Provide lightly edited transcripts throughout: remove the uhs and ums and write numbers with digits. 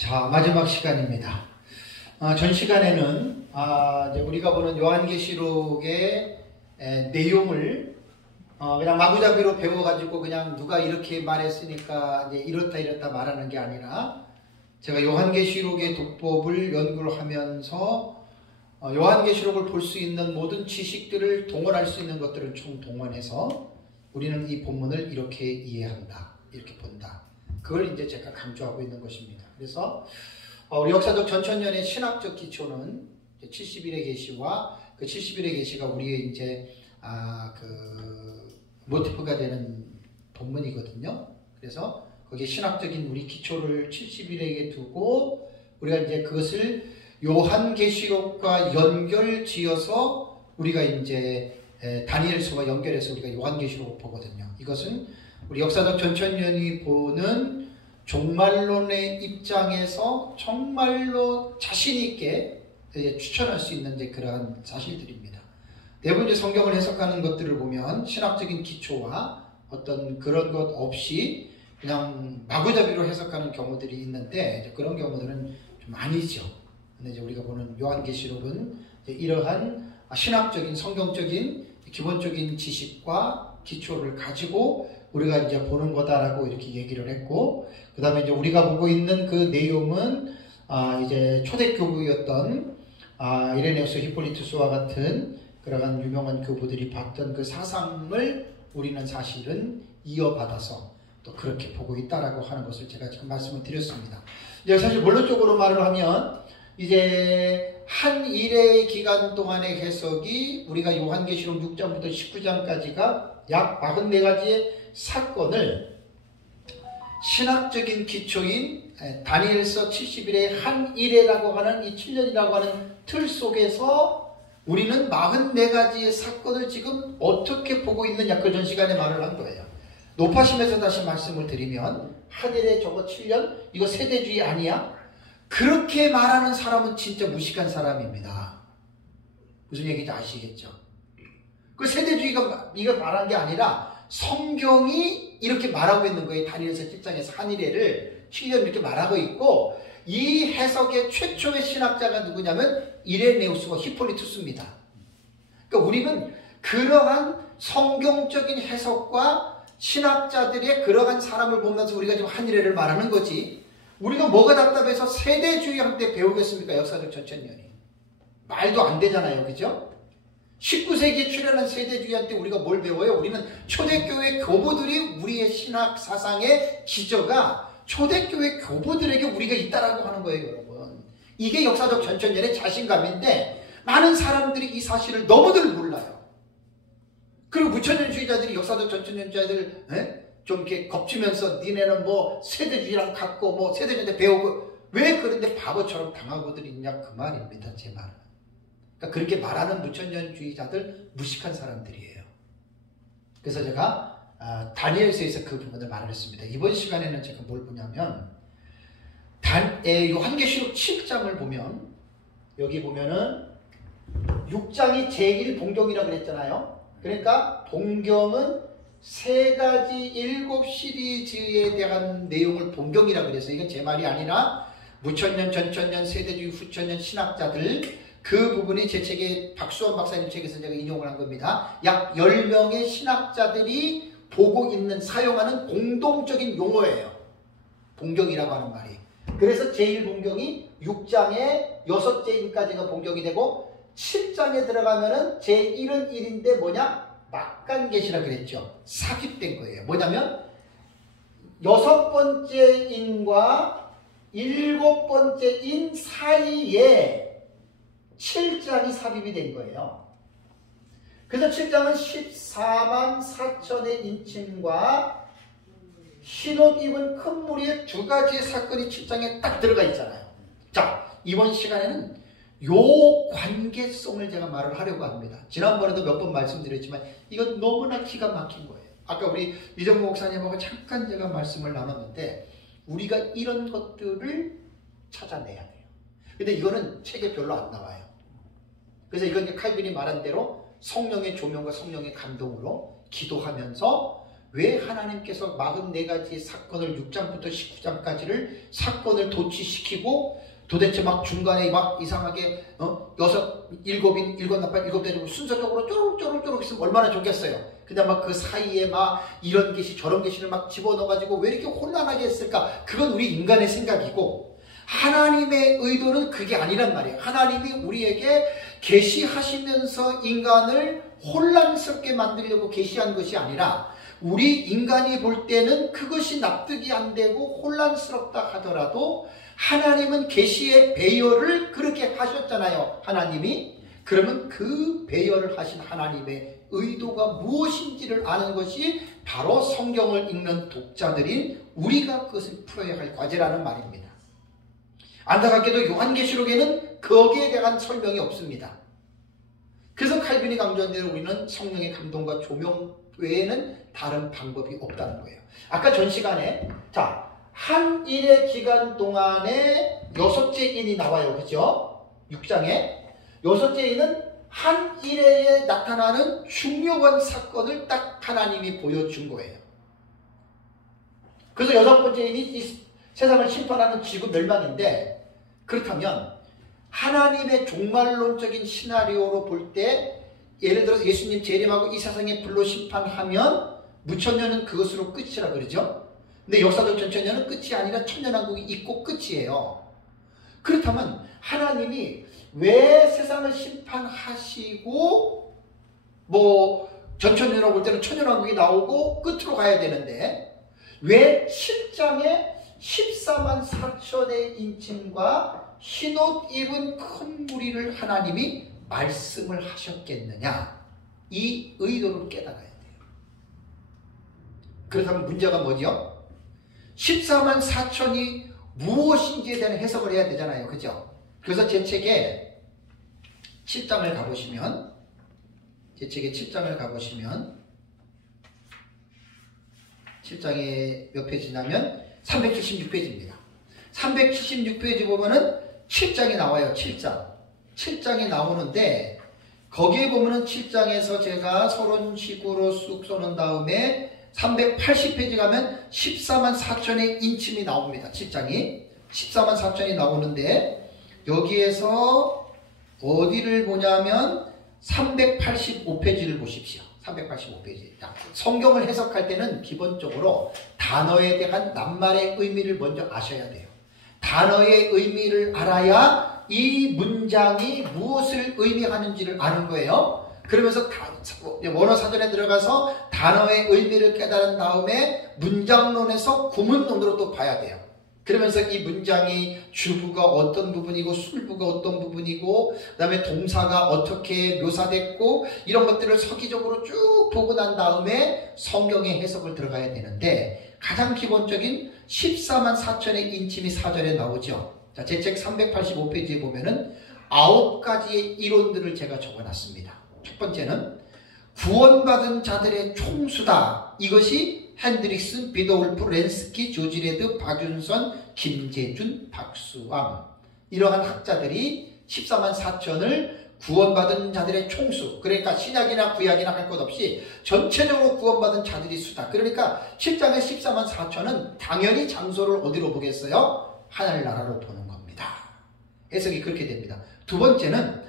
자, 마지막 시간입니다. 전 시간에는 이제 우리가 보는 요한계시록의 내용을 그냥 마구잡이로 배워가지고 그냥 누가 이렇게 말했으니까 이제 이렇다 말하는 게 아니라 제가 요한계시록의 독법을 연구를 하면서 요한계시록을 볼 수 있는 모든 지식들을 동원할 수 있는 것들을 총동원해서 우리는 이 본문을 이렇게 이해한다, 이렇게 본다. 그걸 이제 제가 강조하고 있는 것입니다. 그래서 우리 역사적 전천년의 신학적 기초는 70일의 계시와 그 70일의 계시가 우리의 이제 모티프가 되는 본문이거든요. 그래서 거기에 신학적인 우리 기초를 70일에 두고 우리가 이제 그것을 요한계시록과 연결지어서 우리가 이제 다니엘서와 연결해서 우리가 요한계시록을 보거든요. 이것은 우리 역사적 전천년이 보는 종말론의 입장에서 정말로 자신있게 추천할 수 있는 이제 그러한 사실들입니다. 대부분 이제 성경을 해석하는 것들을 보면 신학적인 기초와 어떤 그런 것 없이 그냥 마구잡이로 해석하는 경우들이 있는데 이제 그런 경우들은 좀 아니죠. 근데 이제 우리가 보는 요한계시록은 이러한 신학적인 성경적인 기본적인 지식과 기초를 가지고 우리가 이제 보는 거다라고 이렇게 얘기를 했고, 그 다음에 이제 우리가 보고 있는 그 내용은 이제 초대교부였던 이레네우스, 히폴리투스와 같은 그러한 유명한 교부들이 봤던 그 사상을 우리는 사실은 이어받아서 또 그렇게 보고 있다라고 하는 것을 제가 지금 말씀을 드렸습니다. 이제 사실 본론적으로 말을 하면 이제 한 일의 기간 동안의 해석이 우리가 요한계시록 6장부터 19장까지가 약 44가지의 사건을 신학적인 기초인 다니엘서 70일의 한 일회라고 하는 이 7년이라고 하는 틀 속에서 우리는 44가지의 사건을 지금 어떻게 보고 있느냐, 그 전 시간에 말을 한 거예요. 높아심에서 다시 말씀을 드리면 한 일에 저거 7년? 이거 세대주의 아니야? 그렇게 말하는 사람은 진짜 무식한 사람입니다. 무슨 얘기인지 아시겠죠? 그 세대주의가 이거 말한 게 아니라 성경이 이렇게 말하고 있는 거예요. 다니엘서 7장에서 한일회를 7년 이렇게 말하고 있고, 이 해석의 최초의 신학자가 누구냐면 이레네우스와 히폴리투스입니다. 그러니까 우리는 그러한 성경적인 해석과 신학자들의 그러한 사람을 보면서 우리가 지금 한일회를 말하는 거지, 우리가 뭐가 답답해서 세대주의한테 배우겠습니까? 역사적 전천년이. 말도 안 되잖아요. 그죠? 19세기에 출현한 세대주의한테 우리가 뭘 배워요? 우리는 초대교회 교부들이 우리의 신학 사상의 기저가 초대교회 교부들에게 우리가 있다라고 하는 거예요, 여러분. 이게 역사적 전천년의 자신감인데 많은 사람들이 이 사실을 너무들 몰라요. 그리고 무천년주의자들이 역사적 전천년주의자들 좀 이렇게 겁주면서 니네는 뭐 세대주의랑 같고 뭐 세대주의한테 배우고 왜 그런데 바보처럼 당하고들 있냐, 그 말입니다. 제 말은. 그러니까 그렇게 말하는 무천년주의자들 무식한 사람들이에요. 그래서 제가 다니엘서에서 그 부분을 말을 했습니다. 이번 시간에는 제가 뭘 보냐면 요한계시록 7장을 보면 여기 보면은 6장이 제1봉경이라고 그랬잖아요. 그러니까 봉경은 3가지 7 시리즈에 대한 내용을 봉경이라고 그래서 이건 제 말이 아니라 무천년, 전천년, 세대주의, 후천년 신학자들 그 부분이 제 책에 박수원 박사님 책에서 제가 인용을 한 겁니다. 약 10명의 신학자들이 보고 있는 사용하는 공동적인 용어예요. 봉경이라고 하는 말이. 그래서 제1봉경이 6장에 6째 인까지가 봉경이 되고 7장에 들어가면은 제1은 1인데 뭐냐? 막간계시라 그랬죠. 삽입된 거예요. 뭐냐면 6번째 인과 7번째 인 사이에 7장이 삽입이 된 거예요. 그래서 7장은 14만 4천의 인침과 흰옷 입은 큰 무리의 2가지의 사건이 7장에 딱 들어가 있잖아요. 자, 이번 시간에는 요 관계성을 제가 말을 하려고 합니다. 지난번에도 몇 번 말씀드렸지만 이건 너무나 기가 막힌 거예요. 아까 우리 이정무 목사님하고 잠깐 제가 말씀을 나눴는데 우리가 이런 것들을 찾아내야 돼요. 근데 이거는 책에 별로 안 나와요. 그래서 이건 칼빈이 말한 대로 성령의 조명과 성령의 감동으로 기도하면서 왜 하나님께서 44가지 사건을 6장부터 19장까지를 사건을 도치시키고 도대체 막 중간에 막 이상하게 일곱 나팔 일곱 대리고 순서적으로 쪼록쪼록 있으면 얼마나 좋겠어요. 근데 막 그 사이에 막 이런 계시 저런 계시를 막 집어넣어가지고 왜 이렇게 혼란하게 했을까? 그건 우리 인간의 생각이고 하나님의 의도는 그게 아니란 말이에요. 하나님이 우리에게 계시하시면서 인간을 혼란스럽게 만들려고 계시한 것이 아니라 우리 인간이 볼 때는 그것이 납득이 안 되고 혼란스럽다 하더라도 하나님은 계시의 배열을 그렇게 하셨잖아요. 하나님이. 그러면 그 배열을 하신 하나님의 의도가 무엇인지를 아는 것이 바로 성경을 읽는 독자들인 우리가 그것을 풀어야 할 과제라는 말입니다. 안타깝게도 요한계시록에는 거기에 대한 설명이 없습니다. 그래서 칼빈이 강조한 대로 우리는 성령의 감동과 조명 외에는 다른 방법이 없다는 거예요. 아까 전 시간에 한 일의 기간 동안에 6째 인이 나와요. 그죠? 6장에 6째 인은 한 일에 나타나는 중요한 사건을 딱 하나님이 보여준 거예요. 그래서 6번째 인이 이 세상을 심판하는 지구 멸망인데, 그렇다면 하나님의 종말론적인 시나리오로 볼 때 예를 들어서 예수님 재림하고 이 세상에 불로 심판하면 무천년은 그것으로 끝이라 그러죠. 근데 역사적 전천년은 끝이 아니라 천년왕국이 있고 끝이에요. 그렇다면 하나님이 왜 세상을 심판하시고 전천년이라고 볼 때는 천년왕국이 나오고 끝으로 가야 되는데 왜 7장에 14만 4천의 인침과 흰옷 입은 큰 무리를 하나님이 말씀을 하셨겠느냐? 이 의도를 깨달아야 돼요. 그렇다면 문제가 뭐죠? 14만 4천이 무엇인지에 대한 해석을 해야 되잖아요. 그죠? 그래서 제 책에 7장을 가보시면, 제 책에 7장을 가보시면, 7장에 몇 페이지냐면 376페이지입니다. 376페이지 보면은 7장이 나와요. 7장이 나오는데 거기에 보면은 7장에서 제가 서론식으로 쑥 써놓은 다음에 380페이지 가면 14만 4천의 인침이 나옵니다. 7장이 14만 4천이 나오는데 여기에서 어디를 보냐면 385페이지를 보십시오. 385페이지. 성경을 해석할 때는 기본적으로 단어에 대한 낱말의 의미를 먼저 아셔야 돼요. 단어의 의미를 알아야 이 문장이 무엇을 의미하는지를 아는 거예요. 그러면서 원어 사전에 들어가서 단어의 의미를 깨달은 다음에 문장론에서 구문론으로 또 봐야 돼요. 그러면서 이 문장이 주부가 어떤 부분이고 술부가 어떤 부분이고 그 다음에 동사가 어떻게 묘사됐고 이런 것들을 서기적으로 쭉 보고 난 다음에 성경의 해석을 들어가야 되는데 가장 기본적인 14만 4천의 인침이 사전에 나오죠. 자, 제 책 385페이지에 보면은 9가지의 이론들을 제가 적어놨습니다. 첫 번째는 구원받은 자들의 총수다. 이것이 핸드릭슨, 비더울프, 렌스키, 조지레드, 박윤선, 김재준, 박수왕 이러한 학자들이 14만 4천을 구원받은 자들의 총수, 그러니까 신약이나 구약이나 할 것 없이 전체적으로 구원받은 자들이 수다. 그러니까 7장의 14만 4천은 당연히 장소를 어디로 보겠어요? 하늘나라로 보는 겁니다. 해석이 그렇게 됩니다. 두 번째는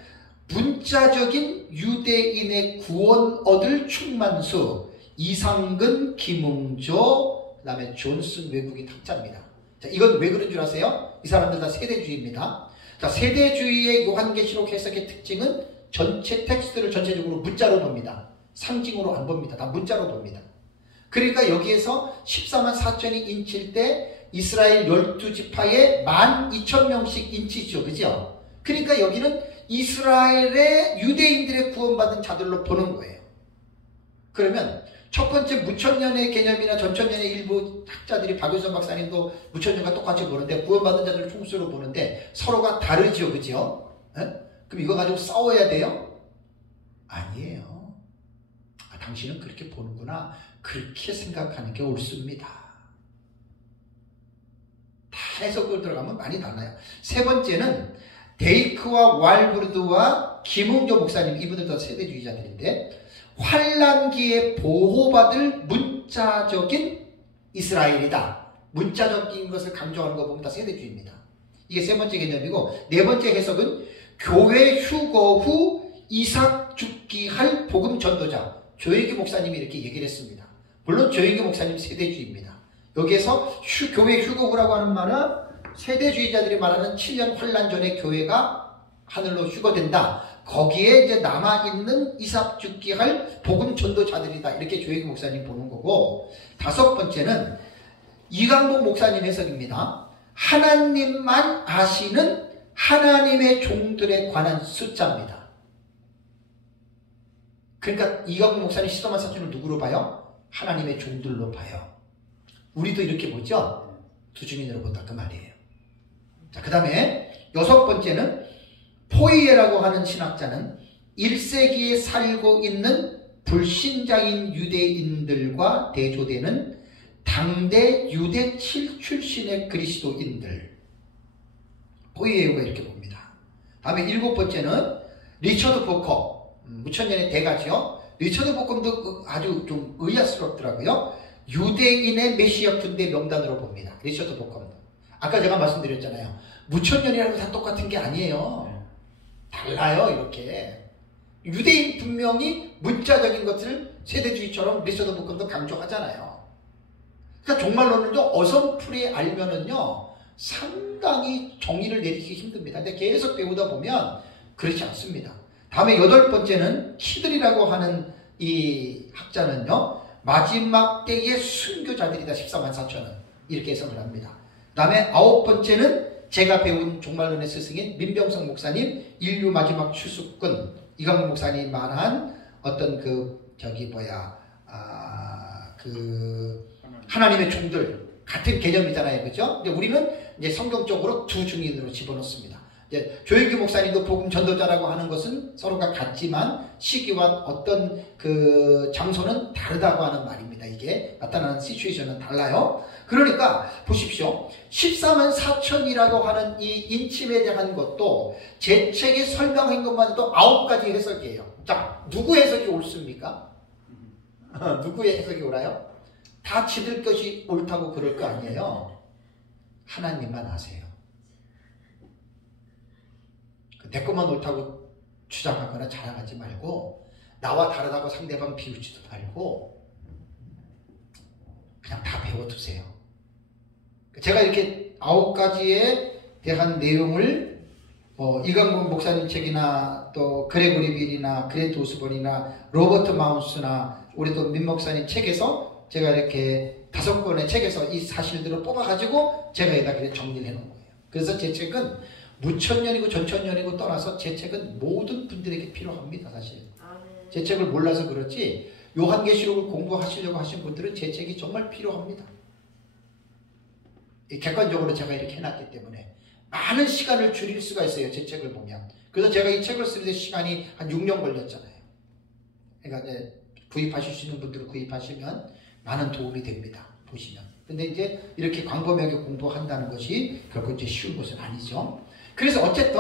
문자적인 유대인의 구원 얻을 충만수, 이상근, 김웅조, 그 다음에 존슨 외국인 학자입니다. 자, 이건 왜 그런 줄 아세요? 이 사람들 다 세대주의입니다. 자, 세대주의의 요한계시록 해석의 특징은 전체 텍스트를 전체적으로 문자로 봅니다. 상징으로 안 봅니다. 다 문자로 봅니다. 그러니까 여기에서 14만 4천이 인칠 때 이스라엘 12지파에 12,000명씩 인치죠. 그죠? 그러니까 여기는 이스라엘의 유대인들의 구원받은 자들로 보는 거예요. 그러면 첫 번째 무천년의 개념이나 전천년의 일부 학자들이 박윤선 박사님도 무천년과 똑같이 보는데 구원받은 자들을 총수로 보는데 서로가 다르죠. 그죠? 그럼 이거 가지고 싸워야 돼요? 아니에요. 당신은 그렇게 보는구나. 그렇게 생각하는 게 옳습니다. 다 해석을 들어가면 많이 달라요. 세 번째는 데이크와 왈브르드와 김웅조 목사님, 이분들 다 세대주의자들인데 환란기에 보호받을 문자적인 이스라엘이다. 문자적인 것을 강조하는 거 보면 다 세대주의입니다. 이게 세 번째 개념이고, 네 번째 해석은 교회 휴거 후 이삭 죽기 할 복음 전도자. 조영기 목사님이 이렇게 얘기를 했습니다. 물론 조영기 목사님 세대주의입니다. 여기에서 교회 휴거 후라고 하는 말은 세대주의자들이 말하는 7년 환란 전에 교회가 하늘로 휴거된다. 거기에 이제 남아있는 이삭 죽기 할 복음 전도자들이다. 이렇게 조영기 목사님 보는 거고, 다섯 번째는 이강복 목사님 해석입니다. 하나님만 아시는 하나님의 종들에 관한 숫자입니다. 그러니까 이강복 목사님 시도만 사준을 누구로 봐요? 하나님의 종들로 봐요. 우리도 이렇게 보죠? 두 주민으로 본다 그 말이에요. 자, 그 다음에 여섯 번째는 포이에라고 하는 신학자는 1세기에 살고 있는 불신자인 유대인들과 대조되는 당대 유대 출신의 그리스도인들, 포이에가 이렇게 봅니다. 다음에 일곱 번째는 리처드 보커, 무천년의 대가죠. 리처드 보커도 아주 좀 의아스럽더라고요. 유대인의 메시아 군대 명단으로 봅니다. 리처드 보커도. 아까 제가 말씀드렸잖아요. 무천년이라고 다 똑같은 게 아니에요. 달라요, 이렇게. 유대인 분명히 문자적인 것을 세대주의처럼 리처드 보커도 강조하잖아요. 그러니까 정말로는요, 어설프게 알면은요, 상당히 정의를 내리기 힘듭니다. 근데 계속 배우다 보면 그렇지 않습니다. 다음에 여덟 번째는 키들이라고 하는 이 학자는요, 마지막 때의 순교자들이다. 14만 4천은. 이렇게 해석을 합니다. 그 다음에 아홉 번째는 제가 배운 종말론의 스승인 민병성 목사님, 인류 마지막 추수꾼, 이강국 목사님 말한 어떤 하나님의 종들, 같은 개념이잖아요. 그죠? 근데 우리는 이제 성경적으로 두 증인으로 집어넣습니다. 이제 조영기 목사님도 복음 전도자라고 하는 것은 서로가 같지만 시기와 어떤 그 장소는 다르다고 하는 말입니다. 이게 나타나는 시츄에이션은 달라요. 그러니까 보십시오. 14만 4천이라고 하는 이 인침에 대한 것도 제 책에 설명한 것만 해도 9가지 해석이에요. 자, 누구 해석이 옳습니까? 누구의 해석이 옳아요? 다 지들 것이 옳다고 그럴 거 아니에요. 하나님만 아세요. 내 것만 옳다고 주장하거나 자랑하지 말고, 나와 다르다고 상대방 비웃지도 말고, 그냥 다 배워두세요. 제가 이렇게 9가지에 대한 내용을 이강국 목사님 책이나 또 그레고리 빌이나 그랜트 오스본이나 로버트 마운스나 우리 또 민 목사님 책에서 제가 이렇게 5권의 책에서 이 사실들을 뽑아가지고 제가 여기다 정리를 해놓은 거예요. 그래서 제 책은 무천년이고 전천년이고 떠나서 제 책은 모든 분들에게 필요합니다. 사실 제 책을 몰라서 그렇지 요한계시록을 공부하시려고 하신 분들은 제 책이 정말 필요합니다. 객관적으로 제가 이렇게 해놨기 때문에 많은 시간을 줄일 수가 있어요. 제 책을 보면. 그래서 제가 이 책을 쓰는데 시간이 한 6년 걸렸잖아요. 그러니까 이제 구입하실 수 있는 분들은 구입하시면 많은 도움이 됩니다. 보시면. 근데 이제 이렇게 광범위하게 공부한다는 것이 결코 이제 쉬운 것은 아니죠. 그래서 어쨌든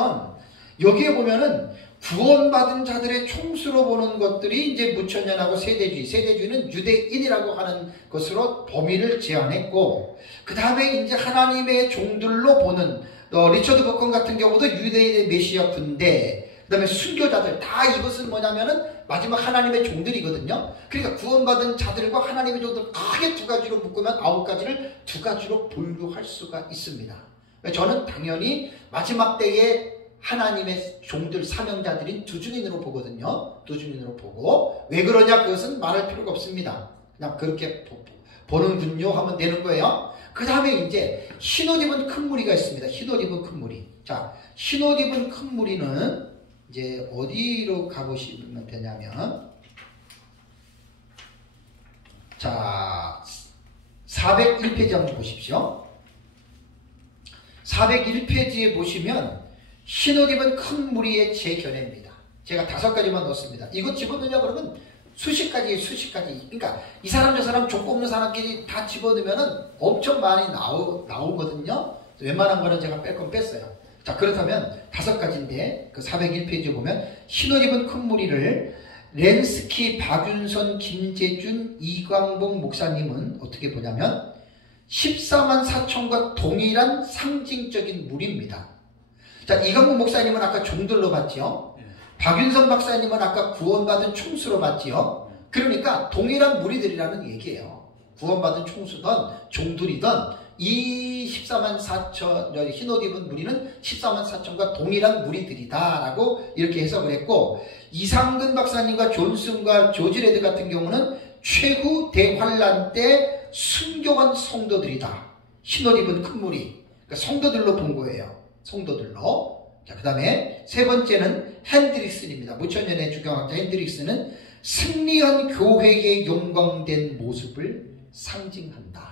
여기에 보면은 구원받은 자들의 총수로 보는 것들이 이제 무천년하고 세대주의. 세대주의는 유대인이라고 하는 것으로 범위를 제한했고, 그 다음에 이제 하나님의 종들로 보는, 리처드 버컨 같은 경우도 유대인의 메시아 군대, 그 다음에 순교자들, 다 이것은 뭐냐면은 마지막 하나님의 종들이거든요. 그러니까 구원받은 자들과 하나님의 종들 크게 두 가지로 묶으면 9가지를 두 가지로 분류할 수가 있습니다. 저는 당연히 마지막 때에 하나님의 종들, 사명자들인 두 증인으로 보거든요. 두 증인으로 보고. 왜 그러냐? 그것은 말할 필요가 없습니다. 그냥 그렇게 보는군요 하면 되는 거예요. 그 다음에 이제 흰옷 입은 큰 무리가 있습니다. 흰옷 입은 큰 무리. 자, 흰옷 입은 큰 무리는 이제 어디로 가보시면 되냐면, 자, 401페이지 한번 보십시오. 401페이지에 보시면 흰옷 입은 큰 무리의 재견해입니다. 제가 5가지만 넣었습니다. 이거 집어넣냐 그러면 수십 가지. 그러니까 이 사람 저 사람 족보 없는 사람끼리 다 집어넣으면 엄청 많이 나오거든요. 웬만한 거는 제가 뺄 건 뺐어요. 자, 그렇다면 5가지인데 그 401페이지 보면 흰옷 입은 큰 무리를 렌스키, 박윤선, 김재준, 이광복 목사님은 어떻게 보냐면 14만 4천과 동일한 상징적인 무리입니다. 자, 이광복 목사님은 아까 종들로 봤지요. 박윤선 박사님은 아까 구원받은 총수로 봤지요. 그러니까 동일한 무리들이라는 얘기예요. 구원받은 총수든 종들이든 이 14만 4천, 흰옷 입은 무리는 14만 4천과 동일한 무리들이다 라고 이렇게 해석을 했고, 이상근 박사님과 존슨과 조지레드 같은 경우는 최후 대환란 때 순교한 성도들이다. 흰옷 입은 큰 무리, 그러니까 성도들로 본 거예요. 성도들로. 자, 그 다음에 세 번째는 핸드릭슨입니다. 무천년의 주경학자 핸드릭슨은 승리한 교회의 영광된 모습을 상징한다.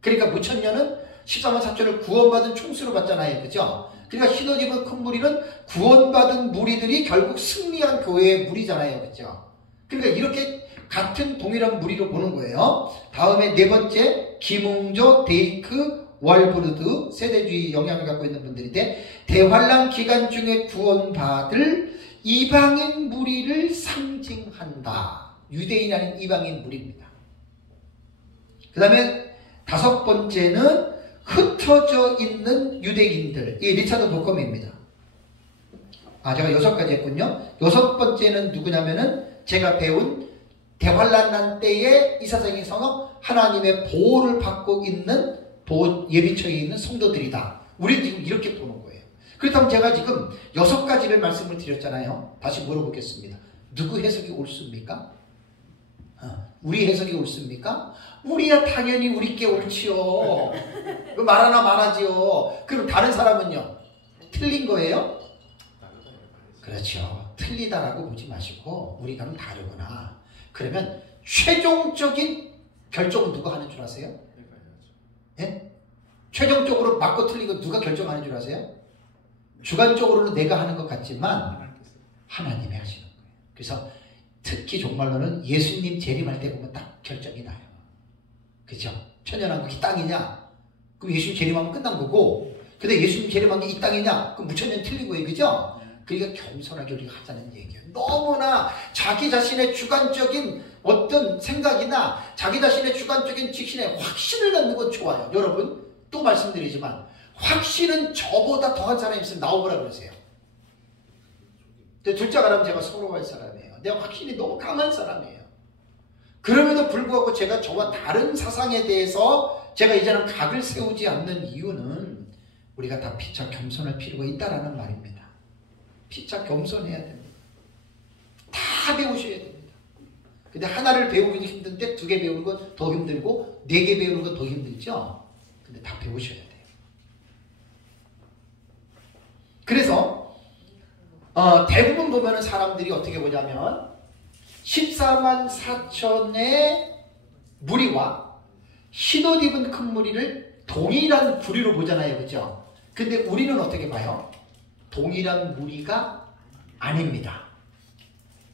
그러니까 무천년은 14만 4천을 구원받은 총수로 봤잖아요. 그죠? 그러니까 흰옷 입은 큰 무리는 구원받은 무리들이 결국 승리한 교회의 무리잖아요. 그죠? 그러니까 이렇게 같은 동일한 무리로 보는 거예요. 다음에 네 번째, 김웅조, 데이크, 월브르드, 세대주의 영향을 갖고 있는 분들인데, 대환란 기간 중에 구원받을 이방인 무리를 상징한다. 유대인 아닌 이방인 무리입니다. 그 다음에 다섯 번째는 흩어져 있는 유대인들. 이 리차드 보컴입니다. 제가 6가지 했군요. 여섯 번째는 누구냐면은 제가 배운 대환란 때에 이사장의 성업 하나님의 보호를 받고 있는 보호 예비처에 있는 성도들이다. 우리는 지금 이렇게 보는 거예요. 그렇다면 제가 지금 6가지를 말씀을 드렸잖아요. 다시 물어보겠습니다. 누구 해석이 옳습니까? 우리 해석이 옳습니까? 우리야 당연히 우리께 옳지요. 말 하나 말하지요. 그럼 다른 사람은요? 틀린 거예요? 그렇죠. 틀리다라고 보지 마시고 우리가는 다르구나. 그러면 최종적인 결정은 누가 하는 줄 아세요? 예? 최종적으로 맞고 틀리고 누가 결정하는 줄 아세요? 주관적으로는 내가 하는 것 같지만 하나님이 하시는 거예요. 그래서 특히 종말로는 예수님 재림할 때 보면 딱 결정이 나요. 그죠? 천년왕국이 땅이냐? 그럼 예수님 재림하면 끝난 거고, 근데 예수님 재림한 게 이 땅이냐? 그럼 무천년 틀린 거예요. 그죠? 그러니까 겸손하게 우리가 하자는 얘기예요. 너무나 자기 자신의 주관적인 어떤 생각이나 자기 자신의 주관적인 직신에 확신을 갖는 건 좋아요. 여러분, 또 말씀드리지만 확신은 저보다 더한 사람이 있으면 나오보라 그러세요. 둘째 가라면 제가 서러워할 사람이에요. 내 확신이 너무 강한 사람이에요. 그럼에도 불구하고 제가 저와 다른 사상에 대해서 제가 이제는 각을 세우지 않는 이유는 우리가 다 피차 겸손할 필요가 있다라는 말입니다. 피차 겸손해야 됩니다. 다 배우셔야 됩니다. 근데 하나를 배우기도 힘든데 2개 배우는 건 더 힘들고 4개 배우는 건 더 힘들죠. 근데 다 배우셔야 돼요. 그래서 대부분 보면은 사람들이 어떻게 보냐면 14만 4천의 무리와 흰옷 입은 큰 무리를 동일한 부류로 보잖아요. 그죠? 근데 우리는 어떻게 봐요? 동일한 무리가 아닙니다.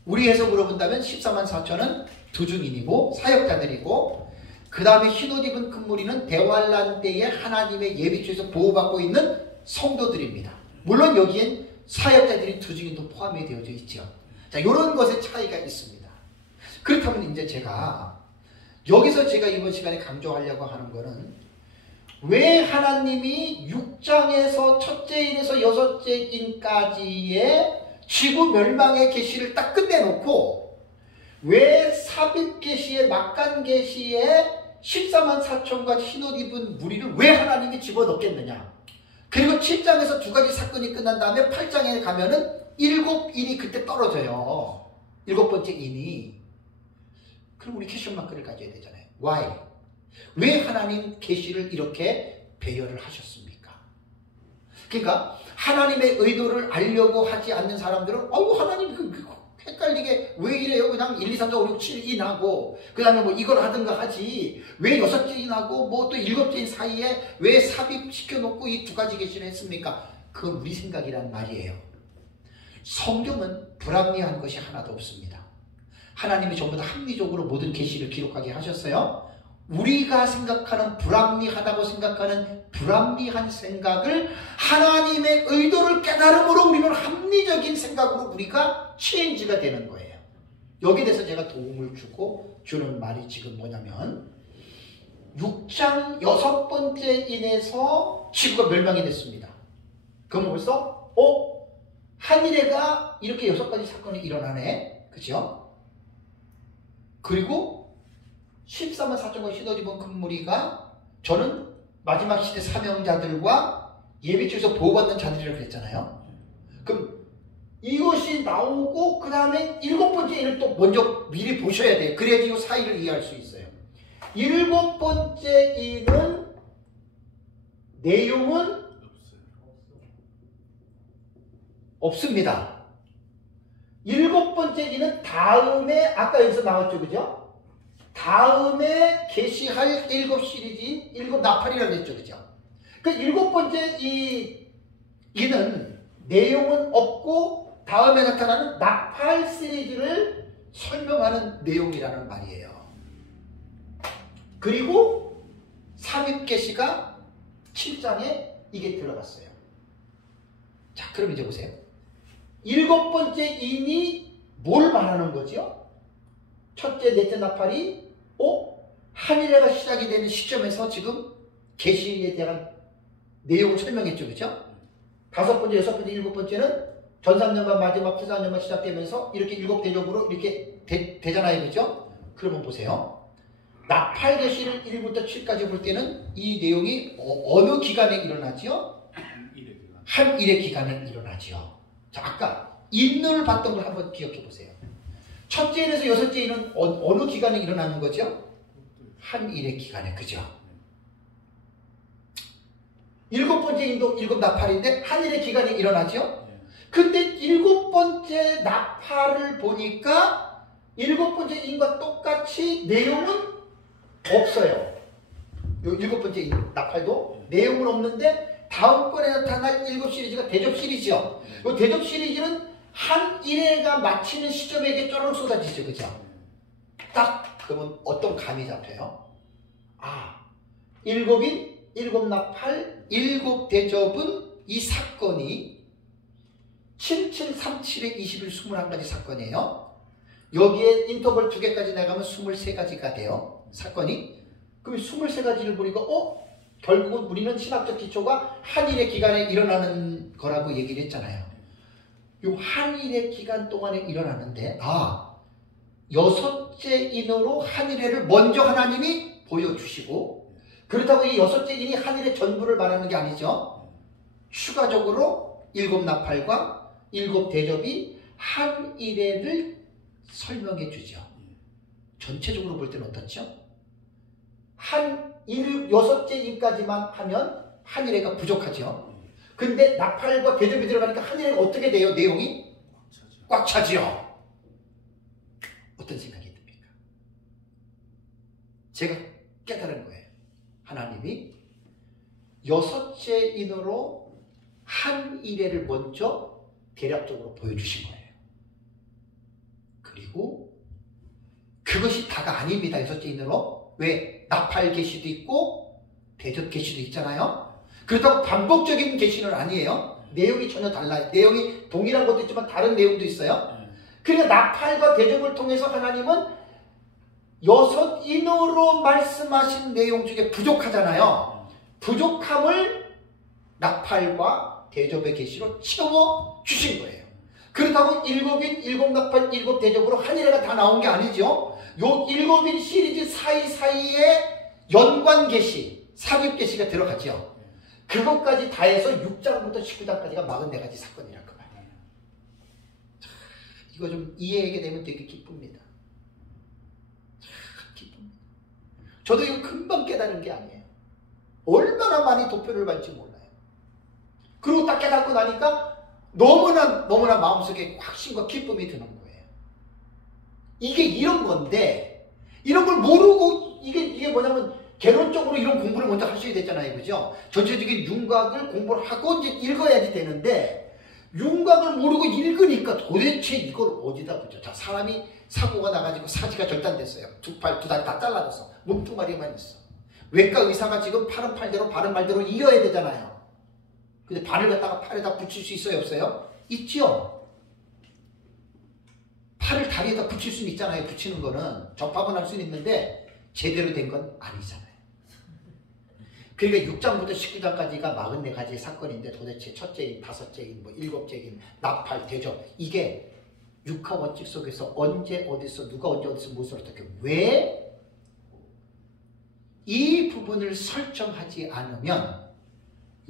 우리 해석으로 본다면 14만 4천은 두중인이고 사역자들이고, 그 다음에 흰옷 입은 큰 무리는 대환란 때에 하나님의 예비처에서 보호받고 있는 성도들입니다. 물론 여기엔 사역자들이 두중인도 포함이 되어져 있죠. 자, 이런 것의 차이가 있습니다. 그렇다면 이제 여기서 제가 이번 시간에 강조하려고 하는 거는, 왜 하나님이 6장에서 첫째 인에서 여섯째 인까지의 지구 멸망의 계시를 딱 끝내놓고 왜 삽입 계시의 막간 계시의 14만 4천과 흰옷 입은 무리를 왜 하나님이 집어넣겠느냐. 그리고 7장에서 2가지 사건이 끝난 다음에 8장에 가면은 7인이 그때 떨어져요. 7번째 인이. 그럼 우리 퀘션 마크를 가져야 되잖아요. Why? 왜 하나님 계시를 이렇게 배열을 하셨습니까? 그러니까 하나님의 의도를 알려고 하지 않는 사람들은 하나님 헷갈리게 왜 이래요? 그냥 1, 2, 3, 4, 5, 6, 7인 하고 그 다음에 뭐 이걸 하든가 하지 왜 6째 인하고 뭐 또 7째 인 사이에 왜 삽입시켜놓고 이 2가지 계시를 했습니까? 그건 우리 생각이란 말이에요. 성경은 불합리한 것이 하나도 없습니다. 하나님이 전부 다 합리적으로 모든 계시를 기록하게 하셨어요. 우리가 생각하는 불합리하다고 생각하는 불합리한 생각을 하나님의 의도를 깨달음으로 우리는 합리적인 생각으로 우리가 체인지가 되는 거예요. 여기에 대해서 제가 도움을 주는 말이 지금 뭐냐면 6장 6번째 인에서 지구가 멸망이 됐습니다. 그럼 벌써 한일해가 이렇게 6가지 사건이 일어나네. 그죠? 그리고 13만 4천과 휘어집은 금무리가 저는 마지막 시대 사명자들과 예비주에서 보호받는 자들이라고 그랬잖아요. 그럼 이것이 나오고 그 다음에 7번째 인을 또 먼저 미리 보셔야 돼요. 그래야지 이 사이를 이해할 수 있어요. 7번째 인은 내용은 없습니다. 7번째 인은 다음에 아까 여기서 나왔죠. 그죠? 다음에 게시할 7시리즈인 7나팔이라고 했죠. 그죠? 그 7번째 이는 내용은 없고 다음에 나타나는 나팔 시리즈를 설명하는 내용이라는 말이에요. 그리고 삼입계시가 7장에 이게 들어갔어요. 자, 그럼 이제 보세요. 7번째 인이 뭘 말하는 거죠? 첫째, 넷째 나팔이 한일해가 시작이 되는 시점에서 지금 계시에 대한 내용을 설명했죠. 그죠? 5번째, 6번째, 7번째는 전삼년만 마지막 후사년만 시작되면서 이렇게 7대접으로 이렇게 되잖아요. 그죠? 그러면 보세요. 나팔 계시를 1부터 7까지 볼 때는 이 내용이 어느 기간에 일어나죠? 한 일의 기간에 일어나죠. 자, 아까 인을 봤던 걸 한번 기억해 보세요. 첫째 인에서 6째 인은 어느 기간에 일어나는 거죠? 한 일의 기간에. 그죠? 7번째 인도 7나팔인데 한 일의 기간에 일어나죠? 근데 7번째 나팔을 보니까 7번째 인과 똑같이 내용은 없어요. 요 7번째 나팔도 내용은 없는데 다음번에 나타날 7시리즈가 대접 시리즈요. 이 대접 시리즈는 한 일회가 마치는 시점에 이게 쪼르륵 쏟아지죠. 그죠? 딱 그러면 어떤 감이 잡혀요? 7인, 7나팔, 7대접은 이 사건이 7737에 21, 21가지 사건이에요. 여기에 인터벌 2개까지 나가면 23가지가 돼요. 사건이. 그럼 23가지를 보니까 결국은 우리는 신학적 기초가 한일의 기간에 일어나는 거라고 얘기를 했잖아요. 이 한일의 기간 동안에 일어나는데 6째 인으로 한일회를 먼저 하나님이 보여주시고 그렇다고 이 6째 인이 한일의 전부를 말하는 게 아니죠. 추가적으로 7나팔과 7대접이 한일회를 설명해 주죠. 전체적으로 볼 때는 어떻죠? 6째 인까지만 하면 한일회가 부족하죠. 근데 나팔과 대접이 들어가니까 한일회가 어떻게 돼요? 내용이 꽉 차지요. 어떤 생각이 듭니까? 제가 깨달은 거예요. 하나님이 6째 인으로 한일회를 먼저 대략적으로 보여주신 거예요. 그리고 그것이 다가 아닙니다. 6째 인으로. 왜? 나팔 계시도 있고 대접 계시도 있잖아요. 그렇다고 반복적인 계시는 아니에요. 내용이 전혀 달라요. 내용이 동일한 것도 있지만 다른 내용도 있어요. 그러니까 나팔과 대접을 통해서 하나님은 6인으로 말씀하신 내용 중에 부족하잖아요. 부족함을 나팔과 대접의 계시로 채워주신 거예요. 그렇다고 7인, 7나팔, 7대접으로 한일회가 다 나온 게 아니죠. 요 7인 시리즈 사이사이에 연관 계시, 삽입 계시가 들어가죠. 그것까지 다 해서 6장부터 19장까지가 44가지 사건이랄 거 말이에요. 이거 좀 이해하게 되면 되게 기쁩니다. 기쁩니다. 저도 이거 금방 깨달은 게 아니에요. 얼마나 많이 도표를 받지 몰라요. 그리고 딱 깨닫고 나니까 너무나 마음속에 확신과 기쁨이 드는 거예요. 이게 이런 건데 이런 걸 모르고 이게 뭐냐면 개론적으로 이런 공부를 먼저 하셔야 되잖아요. 그죠? 전체적인 윤곽을 공부를 하고 이제 읽어야지 되는데 윤곽을 모르고 읽으니까 도대체 이걸 어디다 붙여? 자, 사람이 사고가 나가지고 사지가 절단됐어요. 두 팔, 두 다리 다 잘라졌어. 몸뚱아리만 있어. 외과 의사가 지금 팔은 팔대로 발은 말대로 이어야 되잖아요. 근데 발을 갖다가 팔에다 붙일 수 있어요? 없어요? 있지요. 팔을 다리에다 붙일 수는 있잖아요. 붙이는 거는 접합은 할 수는 있는데 제대로 된 건 아니잖아요. 그러니까 6장부터 19장까지가 44가지의 사건인데 도대체 첫째인, 다섯째인, 뭐 일곱째인, 나팔, 대접, 이게 육하 원칙 속에서 언제 어디서 누가 언제 어디서 무엇을 어떻게 왜 이 부분을 설정하지 않으면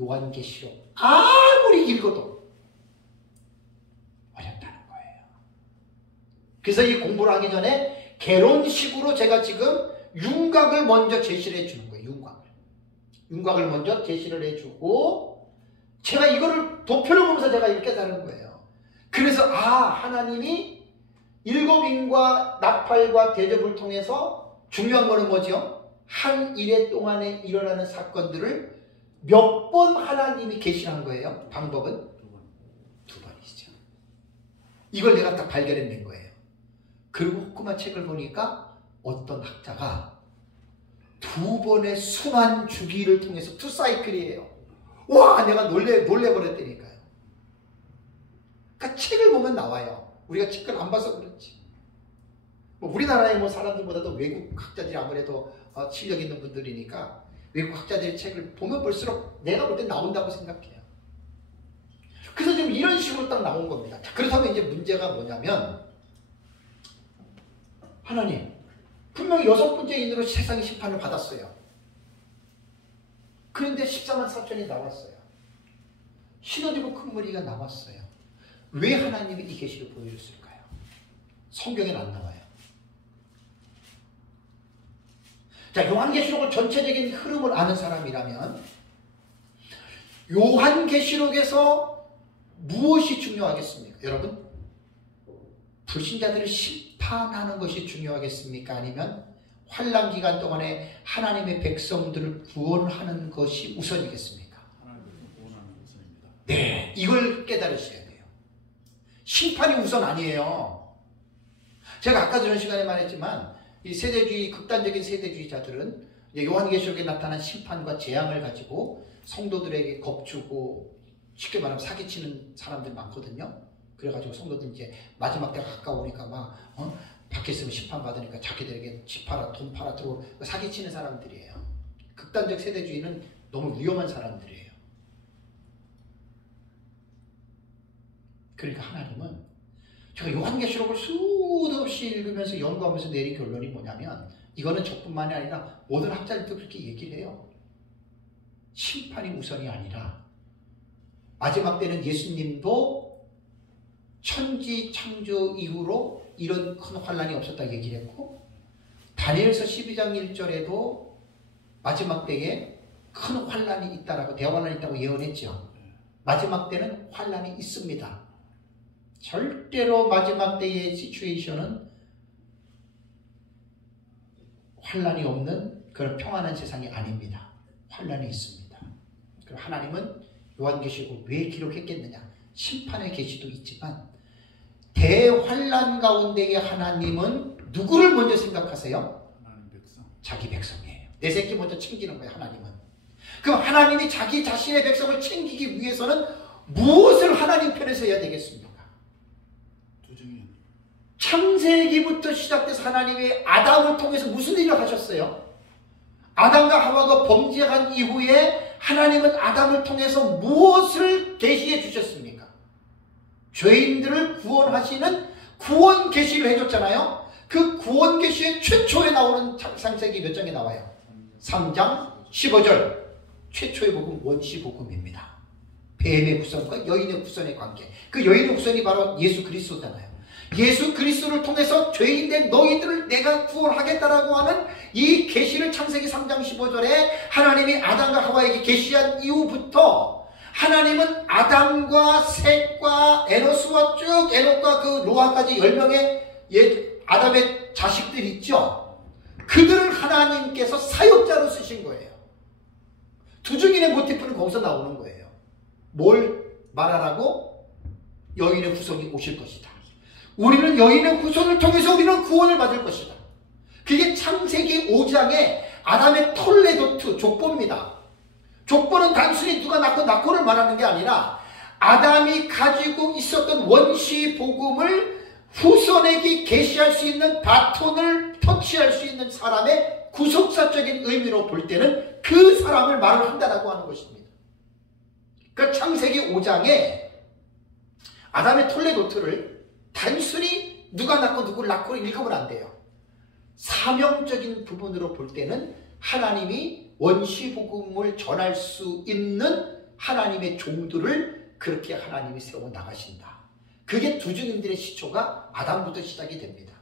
요한계시록 아무리 읽어도 어렵다는 거예요. 그래서 이 공부를 하기 전에 개론식으로 제가 지금 윤곽을 먼저 제시를 해주는 거예요. 윤곽을 먼저 제시를 해주고 제가 이거를 도표를 보면서 제가 이렇게 깨달은 거예요. 그래서 하나님이 일곱인과 나팔과 대접을 통해서 중요한 거는 뭐죠? 한 일해 동안에 일어나는 사건들을 몇 번 하나님이 계시한 거예요? 방법은? 두 번이죠. 이걸 내가 딱 발견해낸 거예요. 그리고 호크만 책을 보니까 어떤 학자가 두 번의 순환 주기를 통해서 투 사이클이에요. 와, 내가 놀래버렸다니까요. 그러니까 책을 보면 나와요. 우리가 책을 안 봐서 그렇지. 우리나라의 사람들보다도 외국 학자들이 아무래도 실력 있는 분들이니까 외국 학자들의 책을 보면 볼수록 내가 볼 때 나온다고 생각해요. 그래서 지금 이런 식으로 딱 나온 겁니다. 자, 그렇다면 이제 문제가 뭐냐면 하나님 분명히 6번째 인으로 세상의 심판을 받았어요. 그런데 14만 4천이 나왔어요. 신어지고 큰 무리가 나왔어요. 왜 하나님이 이 계시를 보여줬을까요? 성경에는 안 나와요. 자, 요한계시록의 전체적인 흐름을 아는 사람이라면 요한계시록에서 무엇이 중요하겠습니까? 여러분, 불신자들을 심판하는 것이 중요하겠습니까? 아니면 환난 기간 동안에 하나님의 백성들을 구원하는 것이 우선이겠습니까? 하나님을 구원하는 우선입니다. 네, 이걸 깨달으셔야 돼요. 심판이 우선 아니에요. 제가 아까 전에 시간에 말했지만 이 세대주의, 극단적인 세대주의자들은 요한계시록에 나타난 심판과 재앙을 가지고 성도들에게 겁주고 쉽게 말하면 사기치는 사람들 많거든요. 그래가지고 성도들 이제 마지막 때가 가까우니까 막 밖에 있으면 심판받으니까 자기들에게 집 팔아 돈 팔아 들고 사기치는 사람들이에요. 극단적 세대주의는 너무 위험한 사람들이에요. 그러니까 하나님은 제가 요한계시록을 수도 없이 읽으면서 연구하면서 내린 결론이 뭐냐면 이거는 저뿐만이 아니라 모든 학자들도 그렇게 얘기를 해요. 심판이 우선이 아니라 마지막 때는 예수님도 천지 창조 이후로 이런 큰 환난이 없었다고 얘기를 했고 다니엘서 12장 1절에도 마지막 때에 큰 환난이 있다라고 대환란이 있다고 예언했죠. 마지막 때는 환난이 있습니다. 절대로 마지막 때의 시츄에이션은 환난이 없는 그런 평안한 세상이 아닙니다. 환난이 있습니다. 그리고 하나님은 요한계시록을 왜 기록했겠느냐? 심판의 계시도 있지만 대환난 가운데의 하나님은 누구를 먼저 생각하세요? 하나님 백성. 자기 백성이에요. 내 새끼 먼저 챙기는 거예요. 하나님은. 그럼 하나님이 자기 자신의 백성을 챙기기 위해서는 무엇을 하나님 편에서 해야 되겠습니까? 창세기부터 시작돼서 하나님이 아담을 통해서 무슨 일을 하셨어요? 아담과 하와가 범죄한 이후에 하나님은 아담을 통해서 무엇을 계시해 주셨습니까? 죄인들을 구원하시는 구원 계시를 해줬잖아요. 그 구원 계시의 최초에 나오는 창세기 몇 장에 나와요? 3장 15절. 최초의 복음 원시 복음입니다. 뱀의 후손과 여인의 후손의 관계. 그 여인의 후손이 바로 예수 그리스도잖아요. 예수 그리스도를 통해서 죄인된 너희들을 내가 구원하겠다라고 하는 이 계시를 창세기 3장 15절에 하나님이 아담과 하와에게 계시한 이후부터 하나님은 아담과 셋과 에노스와 쭉 에녹과 그 노아까지 10명의 아담의 자식들 있죠. 그들을 하나님께서 사역자로 쓰신 거예요. 두중인의 모티프는 거기서 나오는 거예요. 뭘 말하라고? 여인의 후손이 오실 것이다. 우리는 여인의 후손을 통해서 우리는 구원을 받을 것이다. 그게 창세기 5장의 아담의 톨레도트 족보입니다. 족보는 단순히 누가 낳고를 말하는 게 아니라 아담이 가지고 있었던 원시 복음을 후손에게 계시할 수 있는 바톤을 터치할 수 있는 사람의 구속사적인 의미로 볼 때는 그 사람을 말을 한다라고 하는 것입니다. 그 창세기 5장에 아담의 톨레노트를 단순히 누가 낳고 누구를 낳고로 읽으면 안 돼요. 사명적인 부분으로 볼 때는 하나님이 원시복음을 전할 수 있는 하나님의 종들을 그렇게 하나님이 세워 나가신다. 그게 두주님들의 시초가 아담부터 시작이 됩니다.